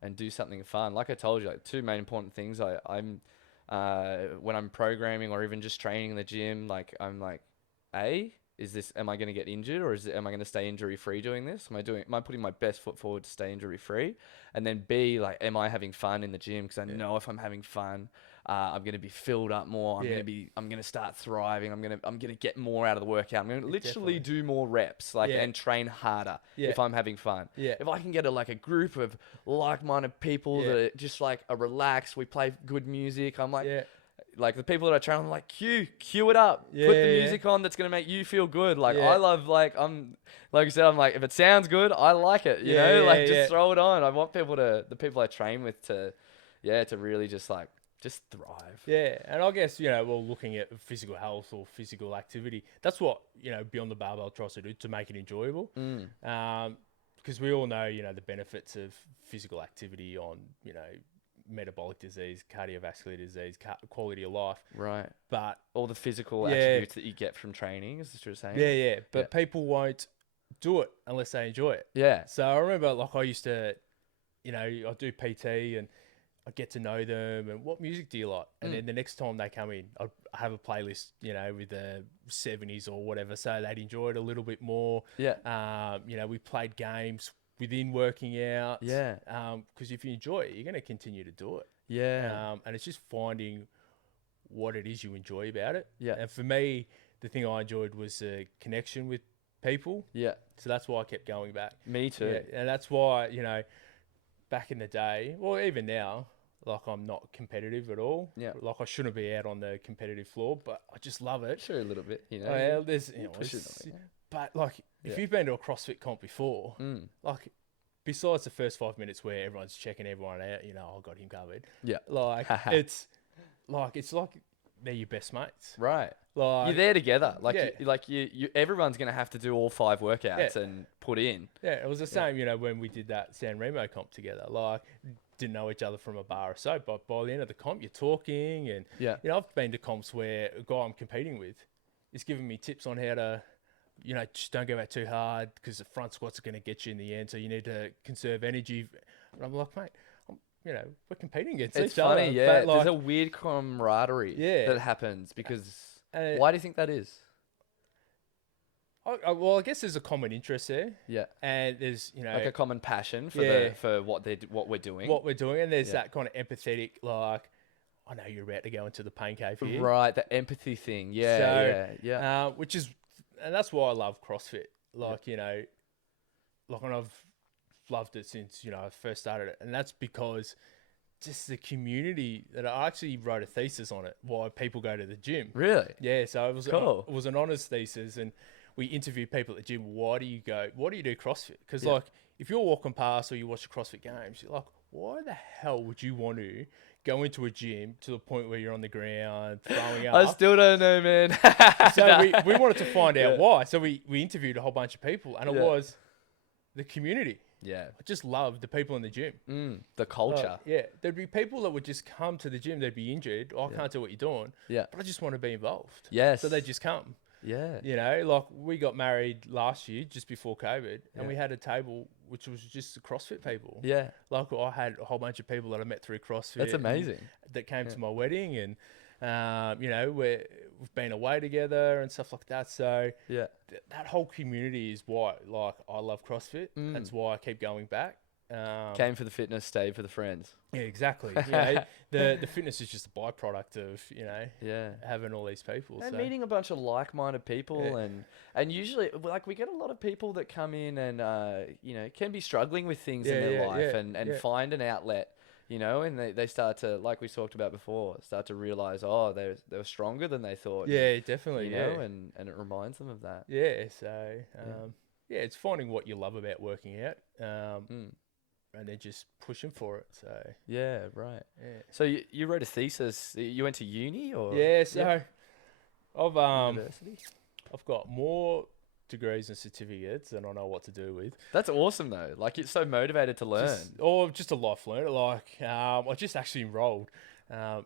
and do something fun. Like I told you, like two main important things. I'm when I'm programming or even just training in the gym, like I'm like, am I going to get injured or am I going to stay injury free doing this? Am I putting my best foot forward to stay injury free? And then B, like, am I having fun in the gym? Because I know if I'm having fun, I'm going to be filled up more. I'm going to start thriving. I'm going to get more out of the workout. I'm going to literally do more reps, and train harder if I'm having fun. Yeah. If I can get a group of like-minded people that are just are relaxed, we play good music. I'm like, like the people that I train, I'm like, cue it up. Put the music on that's gonna make you feel good. Like I love, I'm like I said, I'm like, if it sounds good, I like it. You know, just throw it on. I want the people I train with to really just thrive. Yeah, and I guess, looking at physical health or physical activity, that's what, Beyond the Barbell tries to do to make it enjoyable. Because we all know, the benefits of physical activity on, metabolic disease, cardiovascular disease, quality of life. Right. But all the physical attributes that you get from training, is this what you're saying? Yeah. But people won't do it unless they enjoy it. Yeah. So I remember, I used to, I do PT and I get to know them and what music do you like? And then the next time they come in, I have a playlist, with the 70s or whatever, so they'd enjoy it a little bit more. Yeah. We played games within working out. Yeah. Because if you enjoy it, you're going to continue to do it. Yeah. And it's just finding what it is you enjoy about it. Yeah. And for me, the thing I enjoyed was the connection with people. Yeah. So that's why I kept going back. Me too. Yeah, and that's why, back in the day, well, even now, like I'm not competitive at all. Yeah. Like I shouldn't be out on the competitive floor, but I just love it. Sure, a little bit, you know. Oh, yeah, there's, push it it's- on it, but like if Yeah. you've been to a CrossFit comp before, Mm. like besides the first 5 minutes where everyone's checking everyone out, I got him covered. Yeah. Like it's like they're your best mates. Right. Like You're there together. Like, yeah. you everyone's going to have to do all 5 workouts and put in. Yeah, it was the same, when we did that San Remo comp together. Like, didn't know each other from a bar or so, but by the end of the comp, you're talking. And, Yeah. I've been to comps where a guy I'm competing with is giving me tips on how to, just don't go out too hard because the front squats are going to get you in the end. So you need to conserve energy. And I'm like, mate, we're competing against It's each other. funny, yeah. But, like, There's a weird camaraderie Yeah. that happens because uh, why do you think that is? well, I guess there's a common interest there. Yeah. And there's, Like a common passion for Yeah. for what we're doing. what we're doing. And there's Yeah. that kind of empathetic, like, I know you're about to go into the pain cave here. Right, the empathy thing. Yeah, So, yeah. And that's why I love CrossFit. Like, and I've loved it since, I first started it. And that's because just the community that I actually wrote a thesis on it, why people go to the gym. Really? Yeah. So it was, Cool. it was an honors thesis, and we interviewed people at the gym. Why do you go? Why do you do CrossFit? Because Yeah. like, if you're walking past or you watch the CrossFit games, you're like, why the hell would you want to go into a gym to the point where you're on the ground throwing up? I still don't know, man. So we wanted to find out why. So we interviewed a whole bunch of people, and it Yeah. was the community. Yeah. I just loved the people in the gym. The culture. Yeah, there'd be people that would just come to the gym. They'd be injured. Oh, I can't do what you're doing. Yeah. But I just want to be involved. Yes. So they just come. Yeah. Like we got married last year, just before COVID, Yeah. and we had a table which was just the CrossFit people. Yeah. Like I had a whole bunch of people that I met through CrossFit. That's amazing. That came to my wedding, and we've been away together and stuff like that. So Yeah. that whole community is why, like, I love CrossFit. That's why I keep going back. Came for the fitness, stayed for the friends. Yeah, exactly. The fitness is just a byproduct of Yeah. having all these people. And So meeting a bunch of like-minded people, Yeah. and usually, like, we get a lot of people that come in and can be struggling with things in Yeah, their yeah, life yeah, and yeah. find an outlet, and they start to, like we talked about before, start to realize, oh, they were stronger than they thought. yeah, definitely. and it reminds them of that. Yeah. So it's finding what you love about working out. And then just pushing for it. So Yeah, right. yeah. So you wrote a thesis. You went to uni or Yeah, so I've university? I've got more degrees and certificates than I know what to do with. That's awesome though. Like, you're so motivated to learn. Just a life learner. Like I just actually enrolled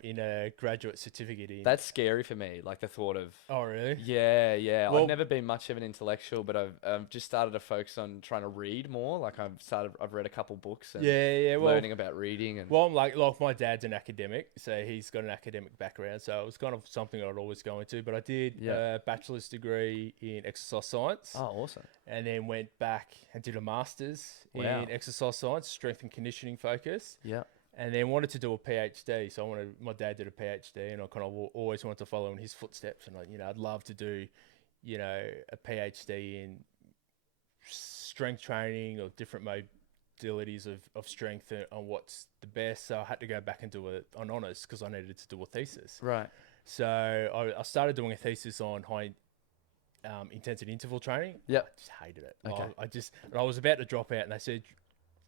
in a graduate certificate in. That's scary for me. Like the thought of. Oh really? Yeah. Well- I've never been much of an intellectual, but I've just started to focus on trying to read more. Like I've read a couple books and Yeah. Well, learning about reading and. well, I'm like my dad's an academic, so he's got an academic background. So it was kind of something I'd always go into. But I did Yeah. a bachelor's degree in exercise science. Oh, awesome. And then went back and did a master's Wow. in exercise science, strength and conditioning focus. Yeah. And then wanted to do a PhD. So my dad did a PhD, and I kind of always wanted to follow in his footsteps. And I'd love to do, a PhD in strength training or different modalities of strength on what's the best. So I had to go back and do an honours because I needed to do a thesis. Right. So I started doing a thesis on high intensity interval training. Yep. I just hated it. Okay. I was about to drop out, and they said,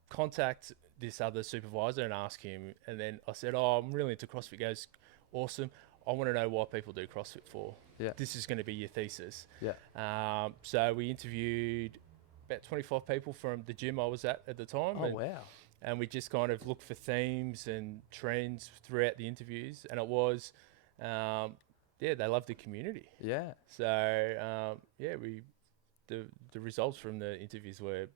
contact this other supervisor and ask him. And then I said, oh, I'm really into CrossFit. He goes, awesome. I want to know why people do CrossFit for. Yeah. This is going to be your thesis. Yeah. So we interviewed about 25 people from the gym I was at the time. Oh, wow. And we just kind of looked for themes and trends throughout the interviews. And it was, they loved the community. Yeah. So, the results from the interviews were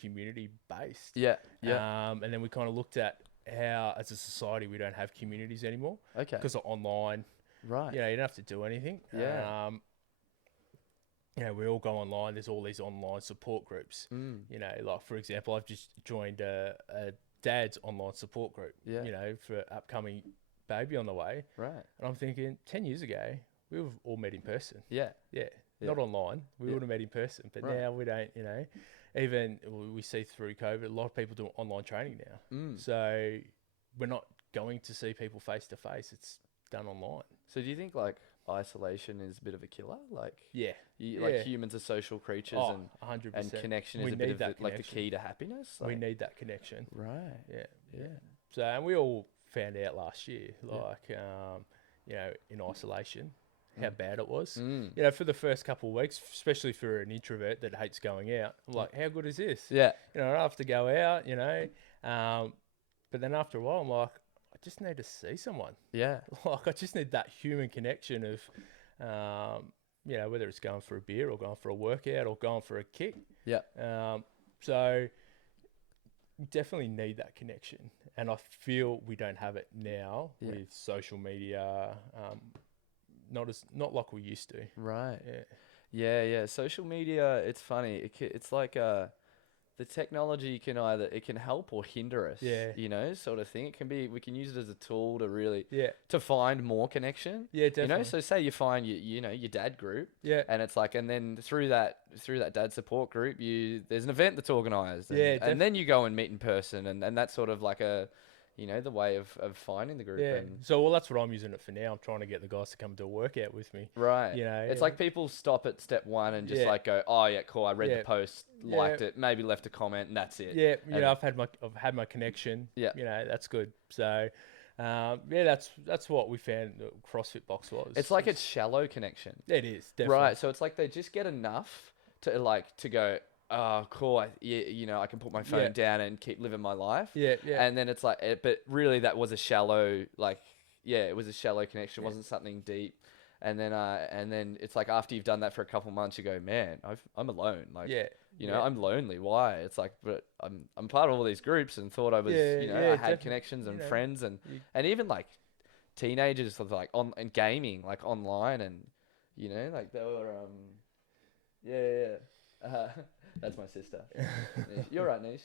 community based. Yeah. Yeah. And then we kind of looked at how, as a society, we don't have communities anymore Okay. because of online. Right. You don't have to do anything. Yeah. We all go online. There's all these online support groups. Mm. Like, for example, I've just joined a dad's online support group, Yeah. you know, for upcoming baby on the way. Right. And I'm thinking 10 years ago, we would have all met in person. Yeah. Yeah. Yeah. Not online. We Yeah. would have met in person. But Right. now we don't, you know. Even we see through COVID, a lot of people do online training now. Mm. So we're not going to see people face to face. It's done online. So do you think like isolation is a bit of a killer? Like, Yeah. like humans are social creatures, Oh, and 100%. connection We is a bit need of that like the connection. key to happiness. We Like, need that connection. right. Yeah. Yeah. Yeah. So, and we all found out last year, Yeah. like, you know, in isolation, how bad it was. Mm. You know, for the first couple of weeks, especially for an introvert that hates going out, I'm like, how good is this? Yeah. You know, I don't have to go out, you know. But then after a while, I'm like, I just need to see someone. Yeah. Like, I just need that human connection of, you know, whether it's going for a beer or going for a workout or going for a kick. Yeah. So we definitely need that connection. And I feel we don't have it now Yeah. with social media, not like we used to. Right. Yeah. Yeah. Yeah. Social media. It's funny. It's like the technology can it can help or hinder us. Yeah. You know, sort of thing. It can be. We can use it as a tool to really Yeah. to find more connection. Yeah, definitely. You know, so say you find you know your dad group, Yeah. and it's like, and then through that dad support group, there's an event that's organised, and, Yeah, and then you go and meet in person, and that's sort of like you know, the way of finding the group. Yeah. And, So, well, that's what I'm using it for now. I'm trying to get the guys to come do a workout with me. right. You know, It's like people stop at step one and just Yeah. like go, oh yeah, cool. I read Yeah. the post, Yeah. liked it, maybe left a comment, and that's it. Yeah, you And- know, I've had my connection. Yeah. You know, that's good. So, yeah, that's what we found the CrossFit box was. It's like it's shallow connection. It is definitely Right. So it's like they just get enough to go, oh, cool. You know, I can put my phone Yeah. down and keep living my life. Yeah, yeah, And then it's like, but really that was a shallow, like, yeah, it was a shallow connection. It Yeah. wasn't something deep. And then it's like after you've done that for a couple months, you go, man, I'm alone. Like, yeah. you know, yeah. I'm lonely. Why? It's like, but I'm part of all these groups and thought I was, Yeah, you know, yeah, I had definitely. connections and You know, friends and you- even like teenagers like and gaming like online and you know like they were yeah. That's my sister. Nish. You're right, Nish.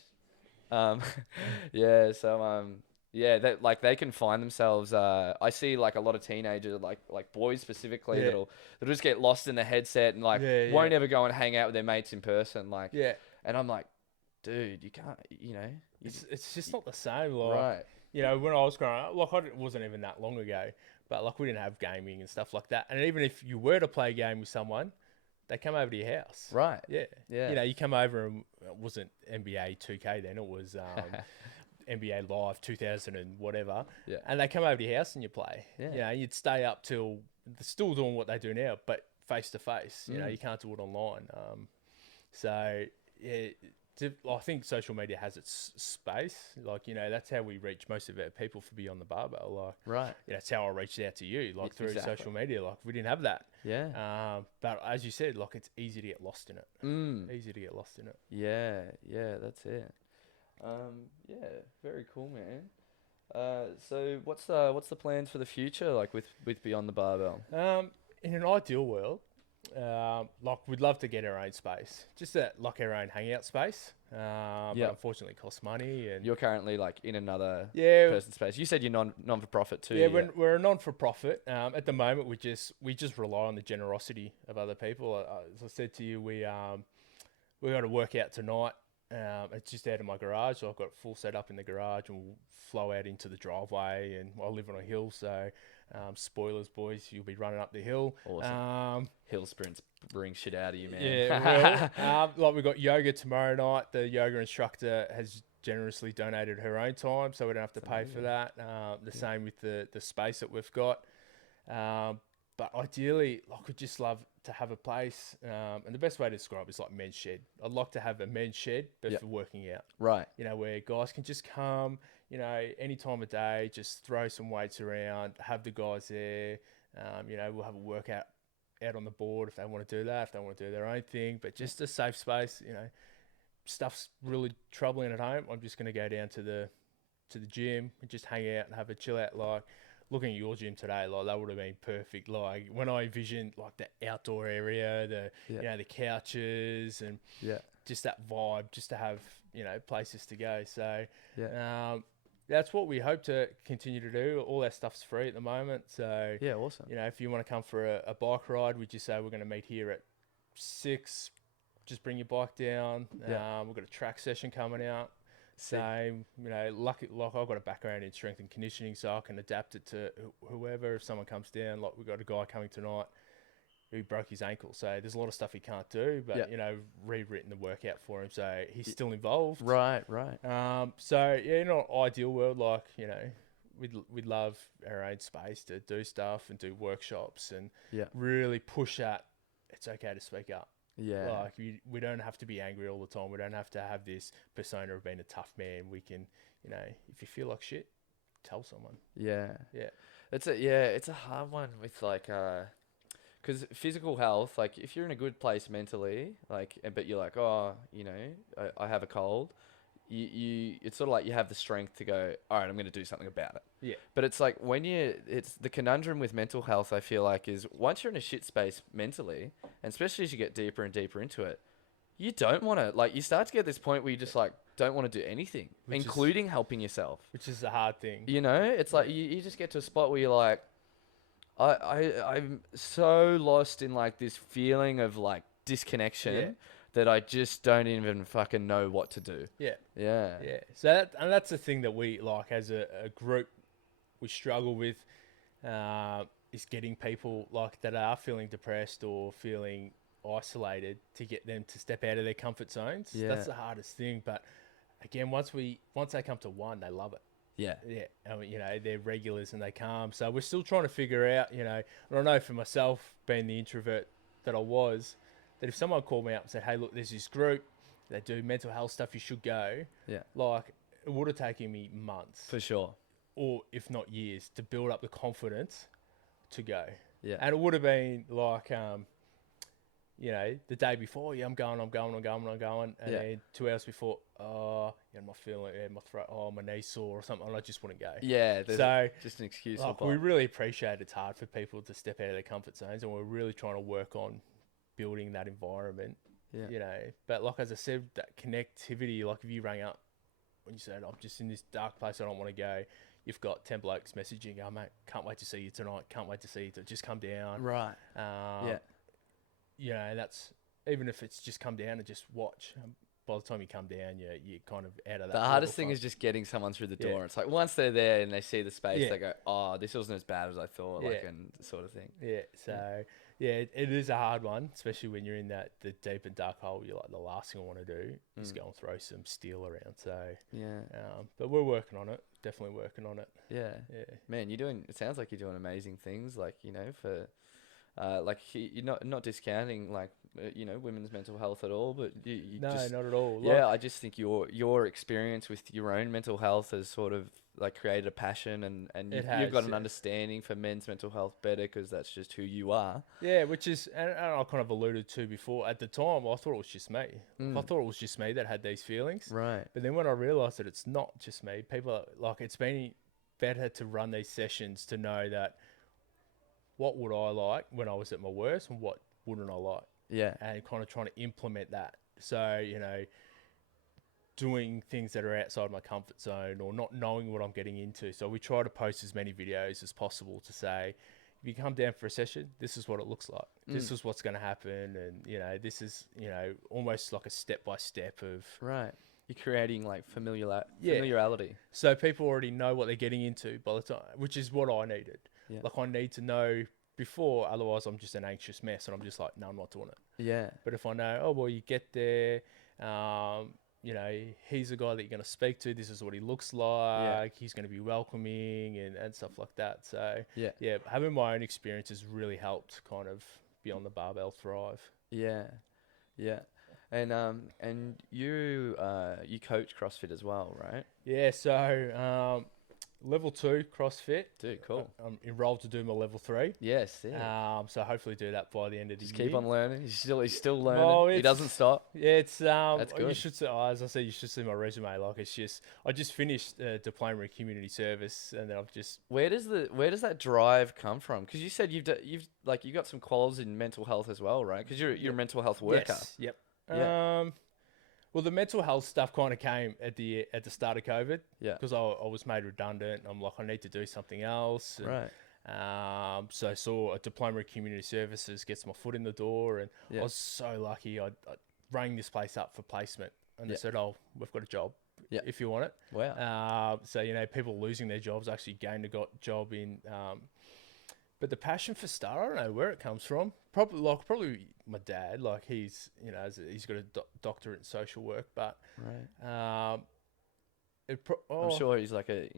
Yeah. So yeah, that like they can find themselves. I see like a lot of teenagers, like boys specifically, Yeah. that'll just get lost in the headset and like Yeah, won't yeah. ever go and hang out with their mates in person. Like, Yeah, and I'm like, dude, you can't. You know, it's just not the same. Like, right. you know, when I was growing up, like it wasn't even that long ago, but like we didn't have gaming and stuff like that. And even if you were to play a game with someone, they come over to your house. Right. Yeah. Yeah. You know, you come over and it wasn't NBA 2K then, it was NBA Live 2000 and whatever. Yeah. And they come over to your house and you play. Yeah. You know, you'd stay up till they're still doing what they do now, but face to face. You know, you can't do it online. So yeah, I think social media has its space. Like, you know, that's how we reach most of our people for Beyond the Barbell. Like, Right. you know, that's how I reached out to you, like through Exactly. social media. Like, we didn't have that. Yeah. But as you said, like, it's easy to get lost in it. Easy to get lost in it. Yeah, yeah, that's it. Yeah, very cool, man. So what's the plans for the future, like with Beyond the Barbell? In an ideal world, like we'd love to get our own space, just like our own hangout space. Yeah. But unfortunately, it costs money. And You're currently like in another yeah, person's space. You said you're non for profit too. yeah, we're a non-for-profit. At the moment, we just rely on the generosity of other people. As I said to you, we got to work out tonight. It's just out of my garage. So I've got it full set up in the garage and we'll flow out into the driveway. And I live on a hill, so spoilers, boys, you'll be running up the hill. Awesome. Hill sprints bring shit out of you, man. Yeah, like we've got yoga tomorrow night. The yoga instructor has generously donated her own time, so we don't have to pay for that. The same with the space that we've got. But ideally, like, we'd just love to have a place, and the best way to describe it is like men's shed. I'd like to have a men's shed, but Yep. for working out. Right. You know, where guys can just come, you know, any time of day, just throw some weights around, have the guys there. You know, we'll have a workout out on the board if they want to do that, if they want to do their own thing, but just a safe space. You know, stuff's really troubling at home, I'm just going to go down to the gym and just hang out and have a chill out. Like looking at your gym today, like that would have been perfect. Like when I envisioned like the outdoor area, the couches and Yeah. just that vibe, just to have places to go. So Yeah. that's what we hope to continue to do. All our stuff's free at the moment, so Yeah. Awesome. if you want to come for a bike ride, we just say we're going to meet here at 6. Just bring your bike down. Yeah. We've got a track session coming out. Sick. Same, like I've got a background in strength and conditioning, so I can adapt it to whoever. If someone comes down, like we've got a guy coming tonight who broke his ankle, so there's a lot of stuff he can't do, but rewritten the workout for him, so he's still involved. Right. So yeah, not ideal world, like we'd love our own space to do stuff and do workshops and really push at it's okay to speak up. Yeah. Like we don't have to be angry all the time. We don't have to have this persona of being a tough man. We can, if you feel like shit, tell someone. Yeah. Yeah. It's a hard one with like because physical health, like if you're in a good place mentally, like but you're like, oh, I have a cold, you it's sort of like you have the strength to go, all right, I'm going to do something about it. Yeah. But it's like it's the conundrum with mental health, I feel like, is once you're in a shit space mentally, and especially as you get deeper and deeper into it, you don't want to, like, you start to get this point where you just like don't want to do anything, including helping yourself. Which is the hard thing. It's like you just get to a spot where you're like, I'm so lost in like this feeling of like disconnection that I just don't even fucking know what to do. Yeah. Yeah. Yeah. So that's the thing that we like as a group we struggle with is getting people like that are feeling depressed or feeling isolated to get them to step out of their comfort zones. Yeah. That's the hardest thing. But again, once they come to one, they love it. Yeah. Yeah. I mean, they're regulars and they come. So we're still trying to figure out, I don't know, for myself, being the introvert that I was, that if someone called me up and said, hey, look, there's this group, they do mental health stuff, you should go. Yeah. Like, it would have taken me months. For sure. Or if not years, to build up the confidence to go. Yeah. And it would have been like, the day before, I'm going. And then 2 hours before, I'm not feeling it, my throat, my knee's sore or something, and I just wouldn't go. Yeah. So just an excuse. like, we really appreciate it's hard for people to step out of their comfort zones, and we're really trying to work on building that environment. Yeah. But like, as I said, that connectivity, like if you rang up when you said, I'm just in this dark place, I don't want to go, you've got 10 blokes messaging, oh mate, can't wait to see you tonight, can't wait to see you, to just come down. Right. That's, even if it's just come down and just watch, by the time you come down, you're kind of out of that. The hardest thing is just getting someone through the door. Yeah. It's like once they're there and they see the space, they go, oh, this wasn't as bad as I thought, like, and sort of thing. Yeah, so it is a hard one, especially when you're in the deep and dark hole. You're like, the last thing I want to do is go and throw some steel around. So but we're working on it. Definitely working on it. Yeah. Man, it sounds like you're doing amazing things. Like, for like you're not discounting like women's mental health at all, but you no, just, not at all. I just think your experience with your own mental health has sort of like created a passion, and you've got an understanding for men's mental health better because that's just who you are. Yeah, which is, and I kind of alluded to before, at the time I thought it was just me. I thought it was just me that had these feelings. Right. But then when I realised that it's not just me, people are, like, it's been better to run these sessions to know that what would I like when I was at my worst and what wouldn't I like. Yeah. And kind of trying to implement that. So, doing things that are outside my comfort zone or not knowing what I'm getting into. So we try to post as many videos as possible to say, if you come down for a session, this is what it looks like. This is what's going to happen. And, this is, almost like a step-by-step of... Right. You're creating like familiarity. So people already know what they're getting into by the time, which is what I needed. Yeah. Like, I need to know before, otherwise I'm just an anxious mess and I'm just like, no, I'm not doing it. Yeah. But if I know, oh, well, you get there, he's the guy that you're going to speak to. This is what he looks like. Yeah. He's going to be welcoming and stuff like that. So, yeah, having my own experience has really helped kind of be on the barbell thrive. Yeah. Yeah. And you coach CrossFit as well, right? Yeah. So, level 2 CrossFit. Dude, cool. I'm enrolled to do my level 3. Yes, yeah. So hopefully do that by the end of the Just year. keep on learning. He's still learning. Well, He doesn't stop. Yeah, it's That's You good. should see, as I said, you should see my resume. Like it's just, I just finished a diploma in community service, and then I've just Where does that drive come from? Because you said you got some quals in mental health as well, right? Because you're a mental health worker. yes, yep. Yeah. Well, the mental health stuff kind of came at the start of COVID. Yeah. Because I was made redundant. I'm like, I need to do something else. And, Right. So I saw a diploma in community services, gets my foot in the door, and Yeah. I was so lucky. I rang this place up for placement, and Yeah. they said, "Oh, we've got a job. Yeah. If you want it." Wow. So people losing their jobs actually gained a job in. But the passion for Star, I don't know where it comes from. Probably my dad. Like he's he's got a doctorate in social work, but Right. I'm I'm sure he's like a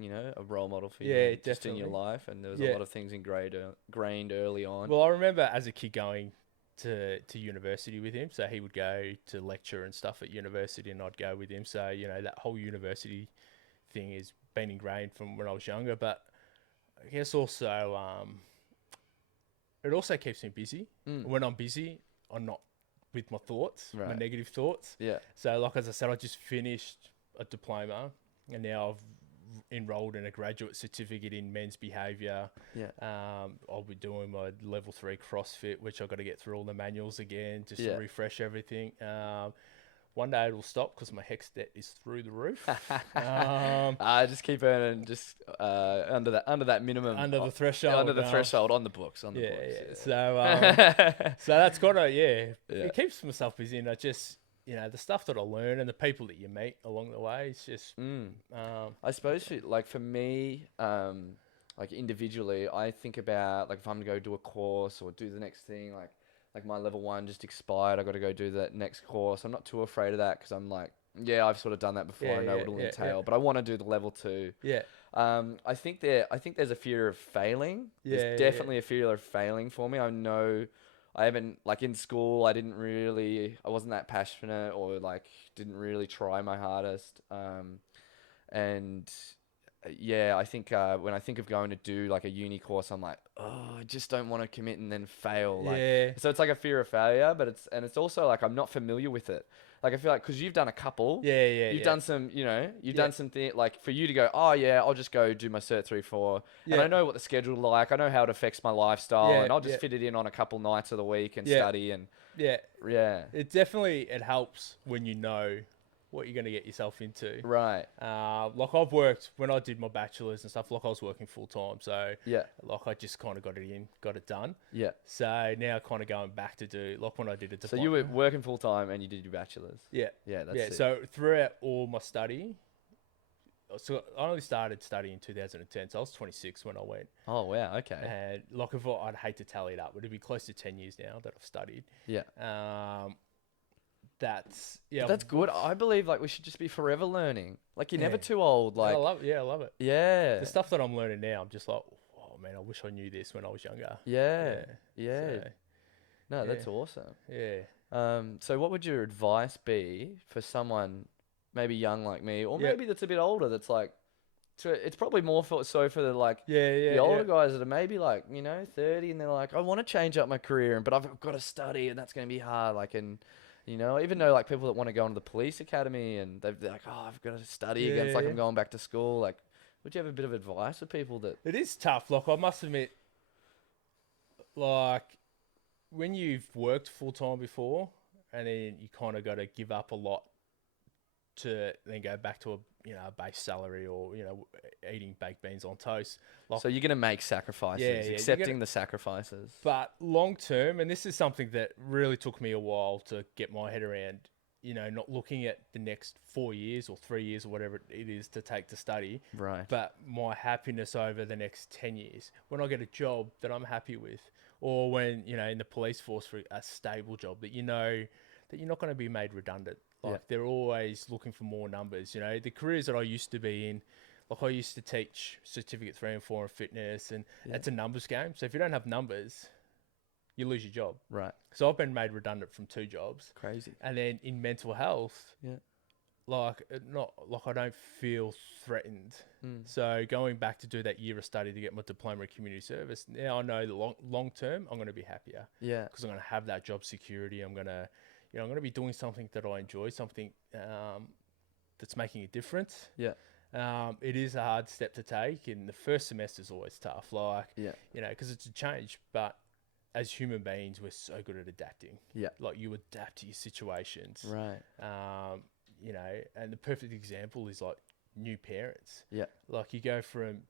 role model for you. Yeah, just in your definitely. life, and there was a Yeah. lot of things ingrained early on. Well, I remember as a kid going to university with him. So he would go to lecture and stuff at university, and I'd go with him. So that whole university thing has been ingrained from when I was younger. But I guess also it also keeps me busy. When I'm busy, I'm not with my thoughts, my Right. negative thoughts. Yeah. So, like as I said, I just finished a diploma, and now I've enrolled in a graduate certificate in men's behaviour. Yeah. I'll be doing my level 3 CrossFit, which I've got to get through all the manuals again just Yeah. to refresh everything. One day it'll stop because my HEX debt is through the roof. Just keep earning just under that minimum. Under the threshold. Under the threshold on the books. On the Yeah, books. yeah. So that's gotta, Yeah. It keeps myself busy, and I just, the stuff that I learn and the people that you meet along the way, it's just, I suppose for me, like individually, I think about like if I'm to go do a course or do the next thing, like my level 1 just expired. I got to go do that next course. I'm not too afraid of that because I'm like, yeah, I've sort of done that before. Yeah, I know yeah, what it'll yeah, entail, yeah. but I want to do the level 2. yeah, I think there's a fear of failing. Yeah, There's yeah, definitely a fear of failing for me. I know I haven't, like in school, I wasn't that passionate or like didn't really try my hardest. And yeah, I think when I think of going to do like a uni course, I'm like, oh, I just don't want to commit and then fail. Like, yeah, so it's like a fear of failure, but it's also like I'm not familiar with it. Like I feel like because you've done a couple, yeah. you've done some, you've Yeah. done something like for you to go, oh yeah, I'll just go do my Cert 3-4, and Yeah. I know what the schedule like, I know how it affects my lifestyle, Yeah, and I'll just yeah. fit it in on a couple nights of the week and Yeah. study and yeah. yeah, It helps when you know what you're going to get yourself into. right, Like I've worked when I did my bachelor's and stuff. Like I was working full time, so yeah, like I just kind of got it done. yeah. So now kind of going back to do like when I did it. So you were working full time and you did your bachelor's. yeah, Yeah, that's yeah. sick. So throughout all my study, so I only started studying in 2010. So I was 26 when I went, Oh wow, okay, and like if I'd hate to tally it up, but it'd be close to 10 years now that I've studied. yeah. That's But that's good. I believe like we should just be forever learning. Like you're never Yeah. too old. Like I love it. yeah, The stuff that I'm learning now, I'm just like, oh man, I wish I knew this when I was younger. yeah, yeah. So, No, that's yeah. awesome. yeah. So what would your advice be for someone maybe young like me, or Yeah. maybe that's a bit older? That's like, it's probably more for the like Yeah. the older guys that are maybe like 30, and they're like, I want to change up my career, but I've got to study, and that's going to be hard. Like, and even though like people that want to go into the police academy, and they're like, oh, I've got to study again. It's like I'm going back to school. Like, would you have a bit of advice for people that? It is tough. Like, I must admit, like, when you've worked full time before, and then you kind of got to give up a lot to then go back to a base salary, or eating baked beans on toast. Like, So you're gonna make sacrifices, Yeah, you accepting gotta- the sacrifices. but long term, and this is something that really took me a while to get my head around, not looking at the next 4 years or 3 years or whatever it is to take to study, Right. but my happiness over the next 10 years. When I get a job that I'm happy with, or when, in the police force for a stable job that that you're not going to be made redundant. Like, Yeah. they're always looking for more numbers. The careers that I used to be in, like I used to teach certificate 3 and 4 in fitness, and it's a numbers game. So if you don't have numbers, you lose your job. Right. So I've been made redundant from 2 jobs. Crazy. And then in mental health, Yeah. like not like I don't feel threatened. Mm. So going back to do that year of study to get my diploma in community service, now I know the long term I'm going to be happier Yeah. because I'm going to have that job security. I'm going to, I'm going to be doing something that I enjoy, something that's making a difference. Yeah. It is a hard step to take, and the first semester is always tough. Like, Yeah. because it's a change, but as human beings, we're so good at adapting. Yeah. Like you adapt to your situations. Right. And the perfect example is like new parents. Yeah. Like you go from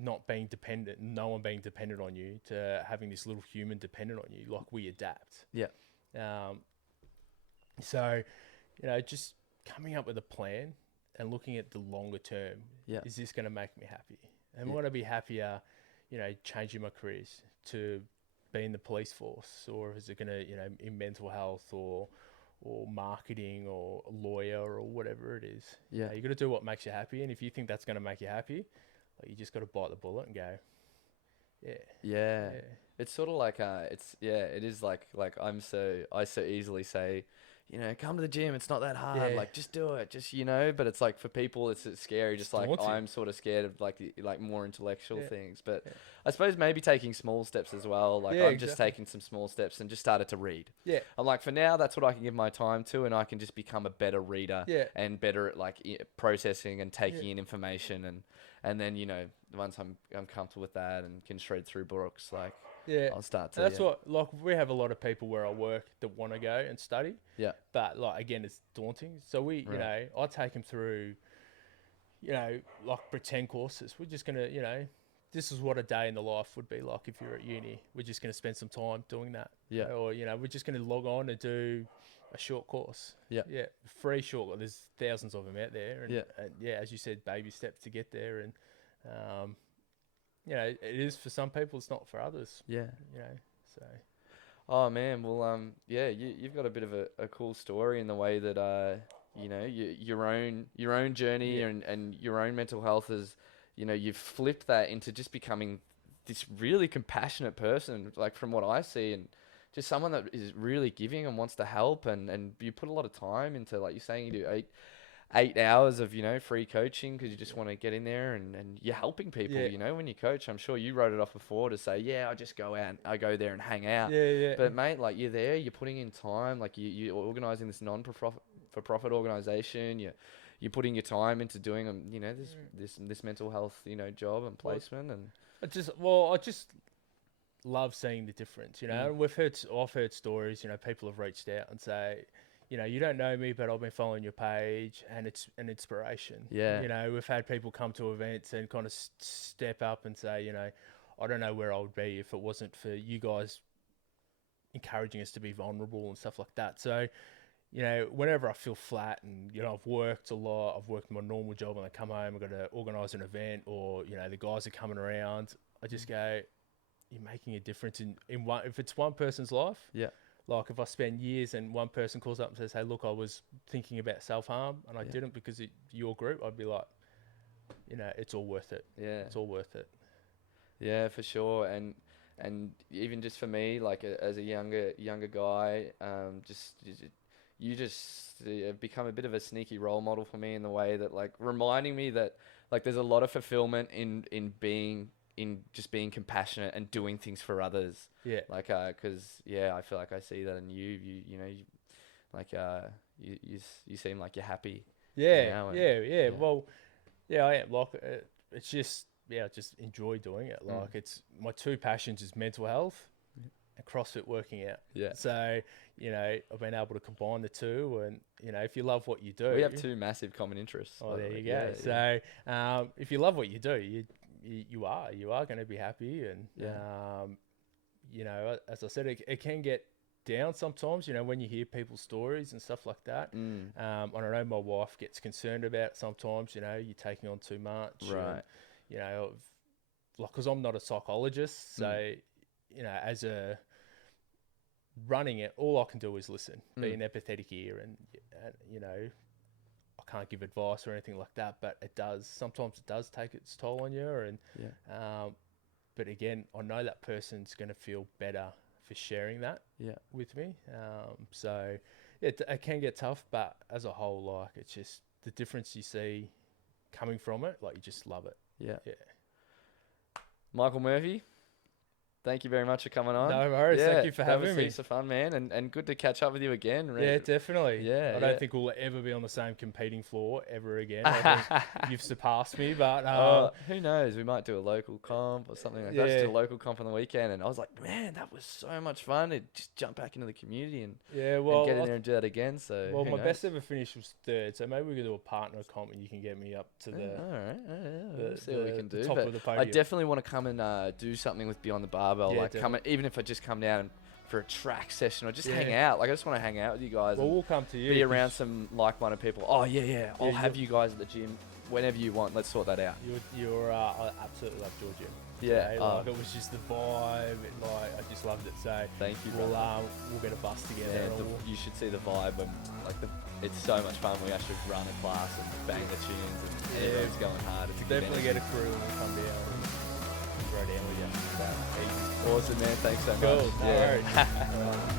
not being dependent, no one being dependent on you, to having this little human dependent on you. Like we adapt. Yeah. So, just coming up with a plan and looking at the longer term. Yeah. Is this going to make me happy? And Yeah. I want to be happier, changing my careers to be in the police force, or is it going to, in mental health or marketing or a lawyer or whatever it is. Yeah. You got to do what makes you happy, and if you think that's going to make you happy, like you just got to bite the bullet and go, yeah. Yeah. It's sort of like it is like I so easily say, come to the gym, it's not that hard, Yeah. like just do it, just but it's like for people it's scary, just like daunting. I'm sort of scared of like like more intellectual Yeah. things, but Yeah. I suppose maybe taking small steps as well, like Yeah, I've just exactly. taken some small steps and just started to read. Yeah. I'm like, for now that's what I can give my time to, and I can just become a better reader Yeah. and better at like processing and taking Yeah. in information, and then once I'm comfortable with that and can shred through books, like Yeah. I'll start to. And that's what, like, we have a lot of people where I work that want to go and study. Yeah. But, like, again, it's daunting. So Right. I take them through, like pretend courses. We're just going to, this is what a day in the life would be like if you're at uni. We're just going to spend some time doing that. Yeah. Or, we're just going to log on and do a short course. Yeah. Yeah. Free short. There's thousands of them out there. And, Yeah. as you said, baby steps to get there. And, it is for some people, it's not for others. Yeah. So. Oh man, well yeah, you've got a bit of a cool story in the way that your own journey Yeah. and your own mental health is, you've flipped that into just becoming this really compassionate person, like from what I see, and just someone that is really giving and wants to help, and you put a lot of time into, like you're saying, you do 8 hours of free coaching because you just want to get in there and you're helping people. Yeah. When you coach, I'm sure you wrote it off before to say, yeah, I just go out and I go there and hang out. Yeah. But mate, like you're there, you're putting in time, like you're organizing this non-for-profit organization. You're putting your time into doing this mental health job and placement. And I just love seeing the difference. Mm. And I've heard stories. People have reached out and say, you don't know me, but I've been following your page, and it's an inspiration. Yeah. We've had people come to events and kind of step up and say, I don't know where I would be if it wasn't for you guys encouraging us to be vulnerable and stuff like that. So, whenever I feel flat and, I've worked a lot, I've worked my normal job, and I come home, I've got to organise an event, or, the guys are coming around, I just go, you're making a difference in one, if it's one person's life. Yeah. Like if I spend years and one person calls up and says, hey, look, I was thinking about self-harm and I didn't because of your group, I'd be like, it's all worth it. Yeah. It's all worth it. Yeah, for sure. And even just for me, like as a younger guy, you just have become a bit of a sneaky role model for me in the way that, like, reminding me that, like, there's a lot of fulfillment in just being compassionate and doing things for others. Yeah. Like, cause I feel like I see that in you. You seem like you're happy. Yeah. now and- Yeah. Well, yeah, I am. Like, it's just, I just enjoy doing it. Like, it's my two passions is mental health and CrossFit working out. Yeah. So, I've been able to combine the two, and, if you love what you do. We have two massive common interests. Oh, by the there way. you go. Yeah. So, if you love what you do, you are going to be happy, and as I said, it can get down sometimes. When you hear people's stories and stuff like that. I don't know. My wife gets concerned about it sometimes. You're taking on too much, Right. And, like, because I'm not a psychologist, so as a running it, all I can do is listen, be an empathetic ear, and I can't give advice or anything like that, but sometimes it does take its toll on you, and but again, I know that person's going to feel better for sharing that with me. So it can get tough, but as a whole, like, it's just the difference you see coming from it, like you just love it. Yeah. Yeah. Michael Murphy, thank you very much for coming on. No worries. Thank you for having That was me. heaps of fun, man, and good to catch up with you again. Yeah, definitely. Yeah, I don't yeah. think we'll ever be on the same competing floor ever again. I think you've surpassed me, but who knows? We might do a local comp or something like that. Just do a local comp on the weekend, and I was like, man, that was so much fun. To just jump back into the community and get in there and do that again. So well, who my knows? best ever finish was 3rd, so maybe we could do a partner comp and you can get me up to the all right, we'll see what we can do. top But of the podium. I definitely want to come and do something with Beyond the Barbell. Yeah, like even if I just come down for a track session or just hang Yeah. out. Like I just want to hang out with you guys. Well, and we'll come to you. be around some like-minded people. Oh yeah. I'll Yeah, have you guys at the gym whenever you want. Let's sort that out. I absolutely love Georgia. Yeah. Today. Like, it was just the vibe. Like I just loved it. So Thank you, we'll brother. we'll get a bus together. Yeah, and we'll- you should see the vibe. And it's so much fun. We actually run a class and bang the tunes and everyone's going hard. It's a good definitely energy. get a crew and we'll come down and throw down with you. So, easy. Awesome, man. Thanks so Cool. much. No worries.